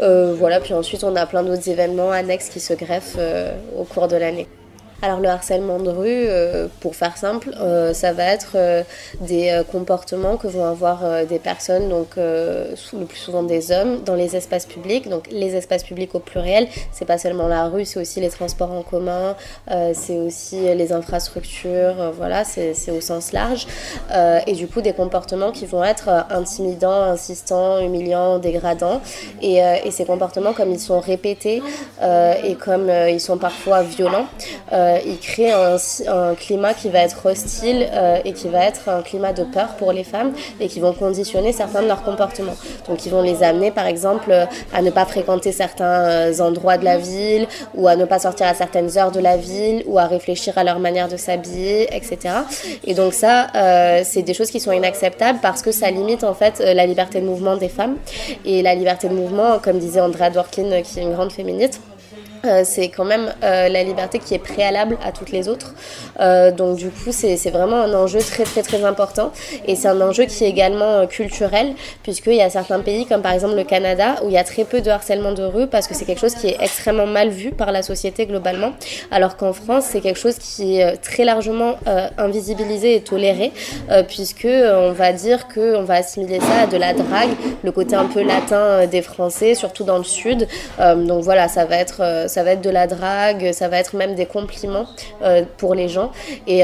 Voilà, puis ensuite, on a plein d'autres événements annexes qui se greffent au cours de l'année. Alors le harcèlement de rue, pour faire simple, ça va être des comportements que vont avoir des personnes, donc le plus souvent des hommes, dans les espaces publics. Donc les espaces publics au pluriel, c'est pas seulement la rue, c'est aussi les transports en commun, c'est aussi les infrastructures, voilà, c'est au sens large. Et du coup des comportements qui vont être intimidants, insistants, humiliants, dégradants. Et ces comportements, comme ils sont répétés et comme ils sont parfois violents, il crée un climat qui va être hostile et qui va être un climat de peur pour les femmes et qui vont conditionner certains de leurs comportements. Donc ils vont les amener par exemple à ne pas fréquenter certains endroits de la ville ou à ne pas sortir à certaines heures de la ville ou à réfléchir à leur manière de s'habiller, etc. Et donc ça, c'est des choses qui sont inacceptables parce que ça limite en fait la liberté de mouvement des femmes. Et la liberté de mouvement, comme disait Andrea Dworkin, qui est une grande féministe, c'est quand même la liberté qui est préalable à toutes les autres. Donc du coup, c'est vraiment un enjeu très très très important. Et c'est un enjeu qui est également culturel, puisqu'il y a certains pays, comme par exemple le Canada, où il y a très peu de harcèlement de rue, parce que c'est quelque chose qui est extrêmement mal vu par la société globalement, alors qu'en France, c'est quelque chose qui est très largement invisibilisé et toléré, puisque on va dire qu'on va assimiler ça à de la drague, le côté un peu latin des Français, surtout dans le sud. Donc voilà, ça va être de la drague, ça va être même des compliments pour les gens. Et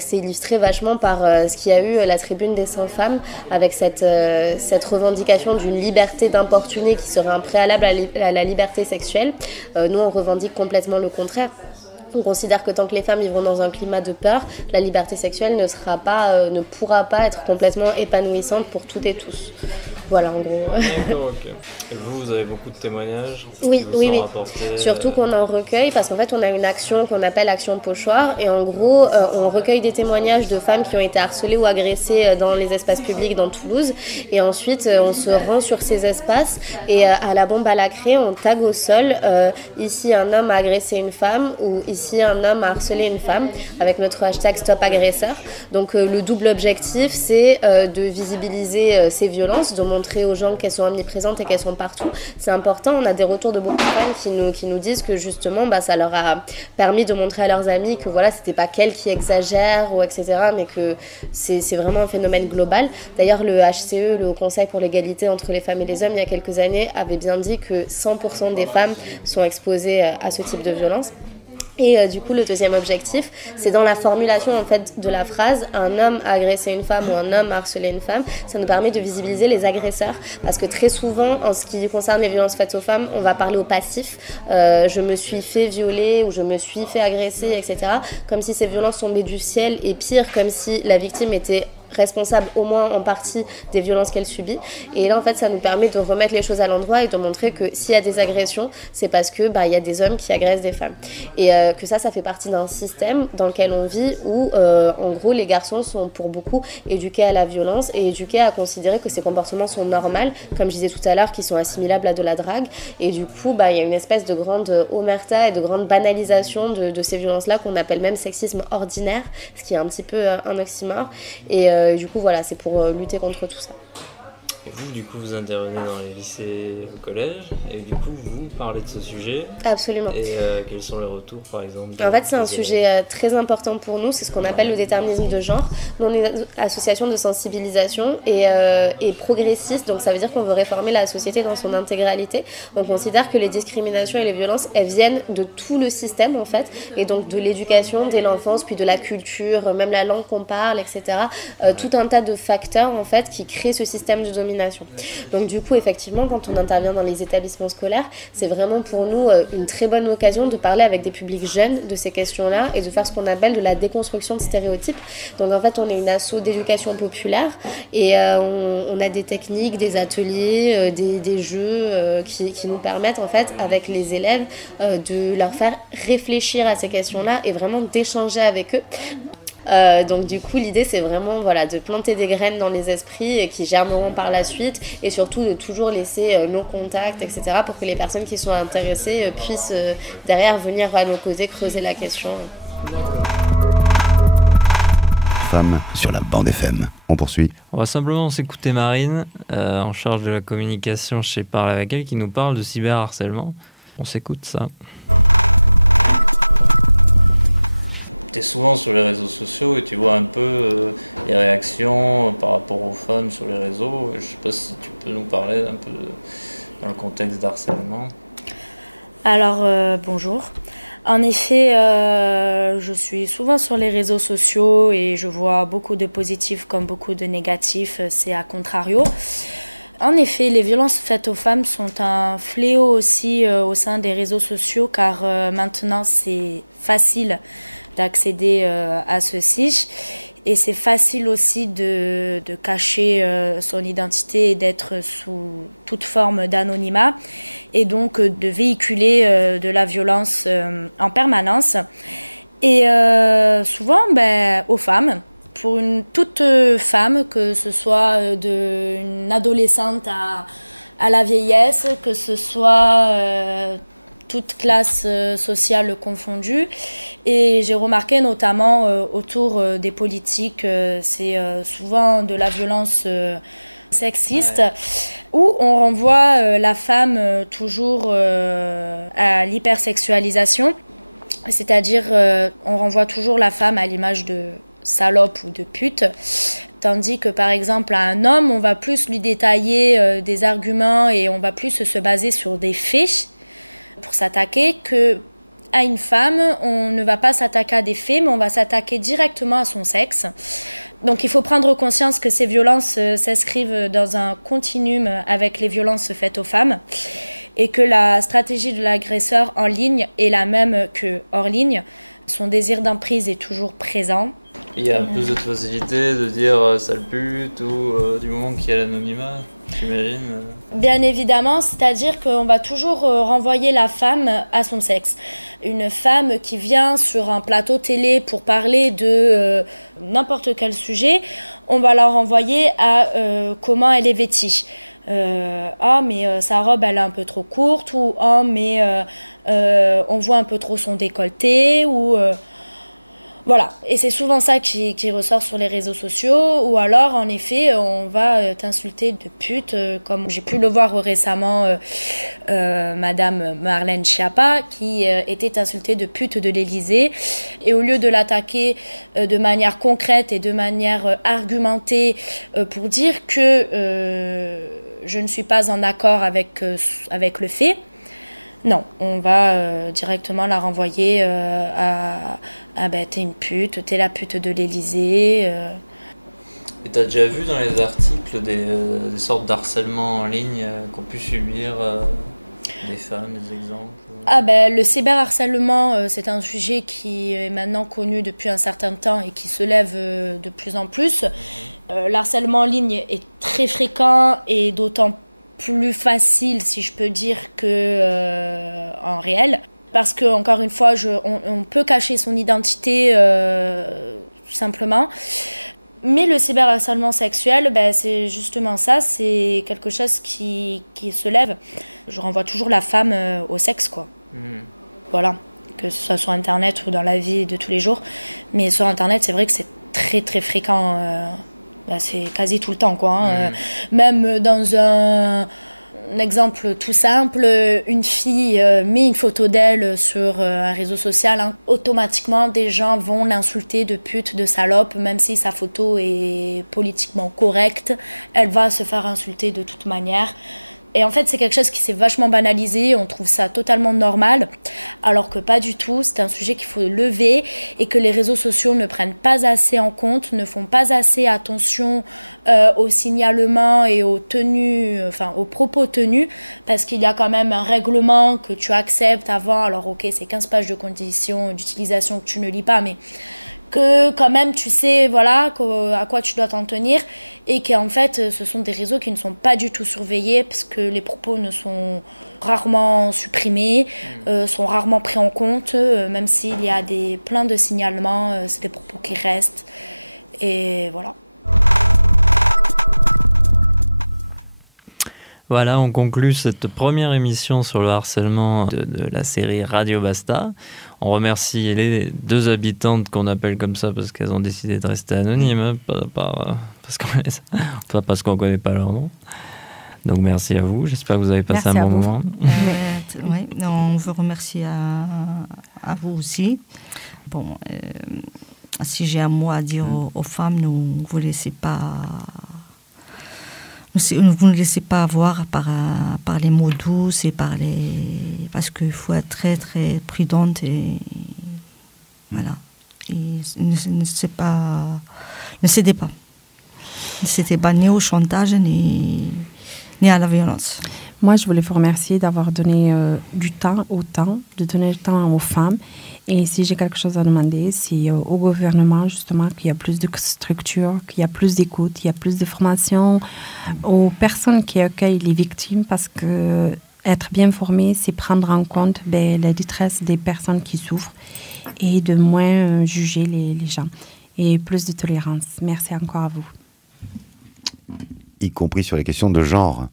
c'est illustré vachement par ce qu'il y a eu la tribune des 100 femmes, avec cette revendication d'une liberté d'importuner qui serait un préalable à la liberté sexuelle. Nous, on revendique complètement le contraire. On considère que tant que les femmes vivront dans un climat de peur, la liberté sexuelle ne pourra pas être complètement épanouissante pour toutes et tous. Voilà, en gros. D'accord, ok. Et vous avez beaucoup de témoignages? Oui. Surtout qu'on en recueille, parce qu'en fait, on a une action qu'on appelle Action Pochoir. Et en gros, on recueille des témoignages de femmes qui ont été harcelées ou agressées dans les espaces publics dans Toulouse. Et ensuite, on se rend sur ces espaces. Et à la bombe à lacret, on tag au sol ici, un homme a agressé une femme, ou ici, un homme a harcelé une femme, avec notre hashtag Stop Agresseur. Donc, le double objectif, c'est de visibiliser ces violences, de montrer aux gens qu'elles sont omniprésentes et qu'elles sont partout. C'est important. On a des retours de beaucoup de femmes qui nous disent que justement, ça leur a permis de montrer à leurs amis que voilà, c'était pas qu'elles qui exagèrent ou etc., mais que c'est vraiment un phénomène global. D'ailleurs, le HCE, le Haut Conseil pour l'égalité entre les femmes et les hommes, il y a quelques années, avait bien dit que 100% des femmes sont exposées à ce type de violence. Et du coup, le deuxième objectif, c'est dans la formulation en fait de la phrase « un homme a agressé une femme » ou « un homme a harcelé une femme », ça nous permet de visibiliser les agresseurs. Parce que très souvent, en ce qui concerne les violences faites aux femmes, on va parler au passif. Je me suis fait violer ou je me suis fait agresser, etc. Comme si ces violences tombaient du ciel, et pire, comme si la victime était responsable au moins en partie des violences qu'elle subit. Et là, en fait, ça nous permet de remettre les choses à l'endroit et de montrer que s'il y a des agressions, c'est parce que il y a des hommes qui agressent des femmes. Et que ça fait partie d'un système dans lequel on vit où, en gros, les garçons sont pour beaucoup éduqués à la violence et éduqués à considérer que ces comportements sont normaux, comme je disais tout à l'heure, qui sont assimilables à de la drague. Et du coup, il y a une espèce de grande omerta et de grande banalisation de ces violences-là qu'on appelle même sexisme ordinaire, ce qui est un petit peu un oxymore. Et du coup, voilà, c'est pour lutter contre tout ça. Et vous, du coup, vous intervenez dans les lycées, au collège, et du coup, vous parlez de ce sujet. Absolument. Et quels sont les retours, par exemple? En fait, c'est un sujet très important pour nous, c'est ce qu'on appelle le déterminisme de genre. Nous, on est une association de sensibilisation et progressiste, donc ça veut dire qu'on veut réformer la société dans son intégralité. On considère que les discriminations et les violences, elles viennent de tout le système, en fait, et donc de l'éducation, dès l'enfance, puis de la culture, même la langue qu'on parle, etc. Tout un tas de facteurs, en fait, qui créent ce système de domination discrimination. Donc du coup, effectivement, quand on intervient dans les établissements scolaires, c'est vraiment pour nous une très bonne occasion de parler avec des publics jeunes de ces questions-là et de faire ce qu'on appelle de la déconstruction de stéréotypes. Donc en fait, on est une asso d'éducation populaire et on a des techniques, des ateliers, des jeux qui nous permettent en fait, avec les élèves, de leur faire réfléchir à ces questions-là et vraiment d'échanger avec eux. Donc du coup l'idée c'est vraiment de planter des graines dans les esprits qui germeront par la suite et surtout de toujours laisser nos contacts etc. pour que les personnes qui sont intéressées puissent derrière venir à nos côtés creuser la question. Femmes sur la bande FM. On poursuit. On va simplement s'écouter Marine, en charge de la communication chez Parle avec elle, qui nous parle de cyberharcèlement. On s'écoute ça. Tu es souvent sur les réseaux sociaux et tu vois un peu les réactions par rapport aux femmes sur les réseaux. Je ne sais pas si tu peux nous parler un peu dans le contexte d'harcèlement. Alors, bonjour. En effet, je suis souvent sur les réseaux sociaux et je vois beaucoup de positifs comme beaucoup de négatifs. C'est à contrario. En effet, les violences faites aux femmes sont un fléau aussi au sein des réseaux sociaux car maintenant c'est facile d'accéder à ceci et c'est facile aussi de cacher son identité et d'être sous toute forme d'anonymat et donc de véhiculer de la violence en permanence et souvent aux femmes. Pour toute femme, que ce soit d'une adolescente à la vieillesse, que ce soit toute classe sociale confondue. Et j'ai remarqué notamment autour des politiques, c'est souvent de la violence sexiste, où on renvoie la femme toujours à l'hypersexualisation, c'est-à-dire on renvoie toujours la femme à l'image de salope ou de pute, tandis que par exemple à un homme on va plus lui détailler des arguments et on va plus se baser sur des faits pour s'attaquer que à une femme on ne va pas s'attaquer à des faits mais on va s'attaquer directement à son sexe. Donc il faut prendre conscience que ces violences s'inscrivent dans un continuum avec les violences faites aux femmes et que la stratégie de l'agresseur en ligne est la même que hors ligne. Son désir d'emprise est toujours présent. Il y a plus de facilité de dire sale pute ou du moment qu'il y a l'anonymat, j'imagine. Bien évidemment, c'est-à-dire qu'on va toujours renvoyer la femme à son sexe. Une femme qui vient sur un plateau télé pour parler de n'importe quel sujet, on va la renvoyer à comment elle est vêtue. Mais sa robe elle est un peu trop courte ou on voit un peu trop son décolleté ou voilà, et c'est souvent ça qui ressort sur les réseaux sociaux, ou alors en effet on va t'insulter de pute, comme j'ai pu le voir récemment Madame Marlène Schiappa qui était insultée de pute de l'Élysée, et au lieu de l'attaquer de manière concrète et de manière argumentée pour dire que je ne suis pas en accord avec le fait, non, on va directement la renvoyer à t'es une pute, t'es la pute de l'Élysée. Et t'as déjà vu dans les articles des sortes d'harcèlement en ligne qu'ont pu subir des femmes, des exemples? Le cyberharcèlement, c'est un sujet qui est maintenant connu depuis un certain temps et qui se lève de plus en plus. L'harcèlement en ligne est très fréquent et d'autant plus facile, si je peux dire, que en réel. Parce que, encore une fois, on peut cacher son identité simplement. Mais le cyberharcèlement sexuel, c'est justement ça, c'est quelque chose qui se lève. Je renvoie toujours la femme au sexe, quoi. Voilà, que ce soit sur Internet ou dans la vie de tous les jours. Mais sur Internet, c'est vrai que c'est très très fréquent. C'est quasi tout le temps, quoi. Même dans un exemple tout simple, une fille met une photo d'elle sur un réseau social, automatiquement des gens vont l'insulter de pute, de salope, même si sa photo est politiquement correcte, elle va se faire insulter de toute manière. Et en fait, c'est quelque chose qui s'est vachement banalisé, on trouve ça totalement normal, alors que pas du tout, c'est un sujet qu'il faut lever et que les réseaux sociaux ne prennent pas assez en compte, ne font pas assez attention au signalement et aux tenues, aux propos tenus, parce qu'il y a quand même un règlement que tu acceptes avant, alors ok, c'est 15 pages de conditions d'utilisation que tu ne lis pas, mais que quand même tu sais à quoi tu dois t'en tenir, et qu'en fait ce sont des réseaux qui ne sont pas du tout surveillés parce que les propos ne sont rarement supprimés, sont rarement pris en compte, même s'il y a plein de signalements, c'est des propos qui restent, et voilà. Voilà, on conclut cette première émission sur le harcèlement de la série Radio Basta. On remercie les 2 habitantes qu'on appelle comme ça parce qu'elles ont décidé de rester anonymes, parce qu'on ne connaît pas leur nom. Donc merci à vous, j'espère que vous avez passé un bon moment. Oui, on veut remercier à vous aussi. Bon, si j'ai un mot à dire aux femmes, ne vous laissez pas avoir par les mots doux et parce qu'il faut être très très prudente, et voilà. Et ne cédez pas. Ne cédez pas ni au chantage ni à la violence. Moi, je voulais vous remercier d'avoir donné du temps de donner le temps aux femmes. Et si j'ai quelque chose à demander, c'est au gouvernement, justement, qu'il y a plus de structures, qu'il y a plus d'écoute, qu'il y a plus de formation aux personnes qui accueillent les victimes, parce que être bien formé, c'est prendre en compte la détresse des personnes qui souffrent et de moins juger les gens. Et plus de tolérance. Merci encore à vous. Y compris sur les questions de genre.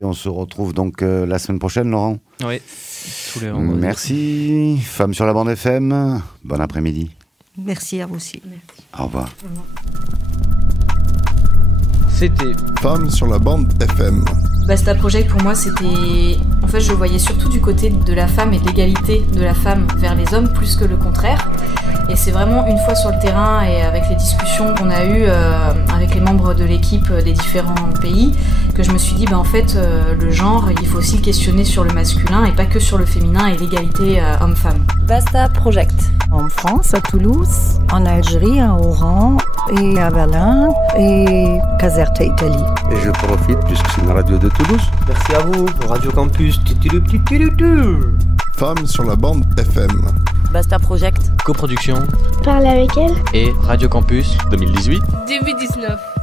On se retrouve donc la semaine prochaine, Laurent. Oui, tous les vendredis. Merci. Femmes sur la bande FM, bon après-midi. Merci à vous aussi. Au revoir. C'était Femmes sur la bande FM. Basta Project, pour moi, c'était... En fait, je le voyais surtout du côté de la femme et de l'égalité de la femme vers les hommes, plus que le contraire. Et c'est vraiment une fois sur le terrain et avec les discussions qu'on a eues avec les membres de l'équipe des différents pays, que je me suis dit, en fait, le genre, il faut aussi le questionner sur le masculin et pas que sur le féminin et l'égalité homme-femme. Basta Project. En France, à Toulouse, en Algérie, à Oran, et à Berlin, et Caserta, Italie. Et je profite, puisque c'est une radio de Toulouse. Merci à vous, Radio Campus. Femmes sur la bande FM. Basta Project. Coproduction. Parle avec elle. Et Radio Campus 2018. 2019.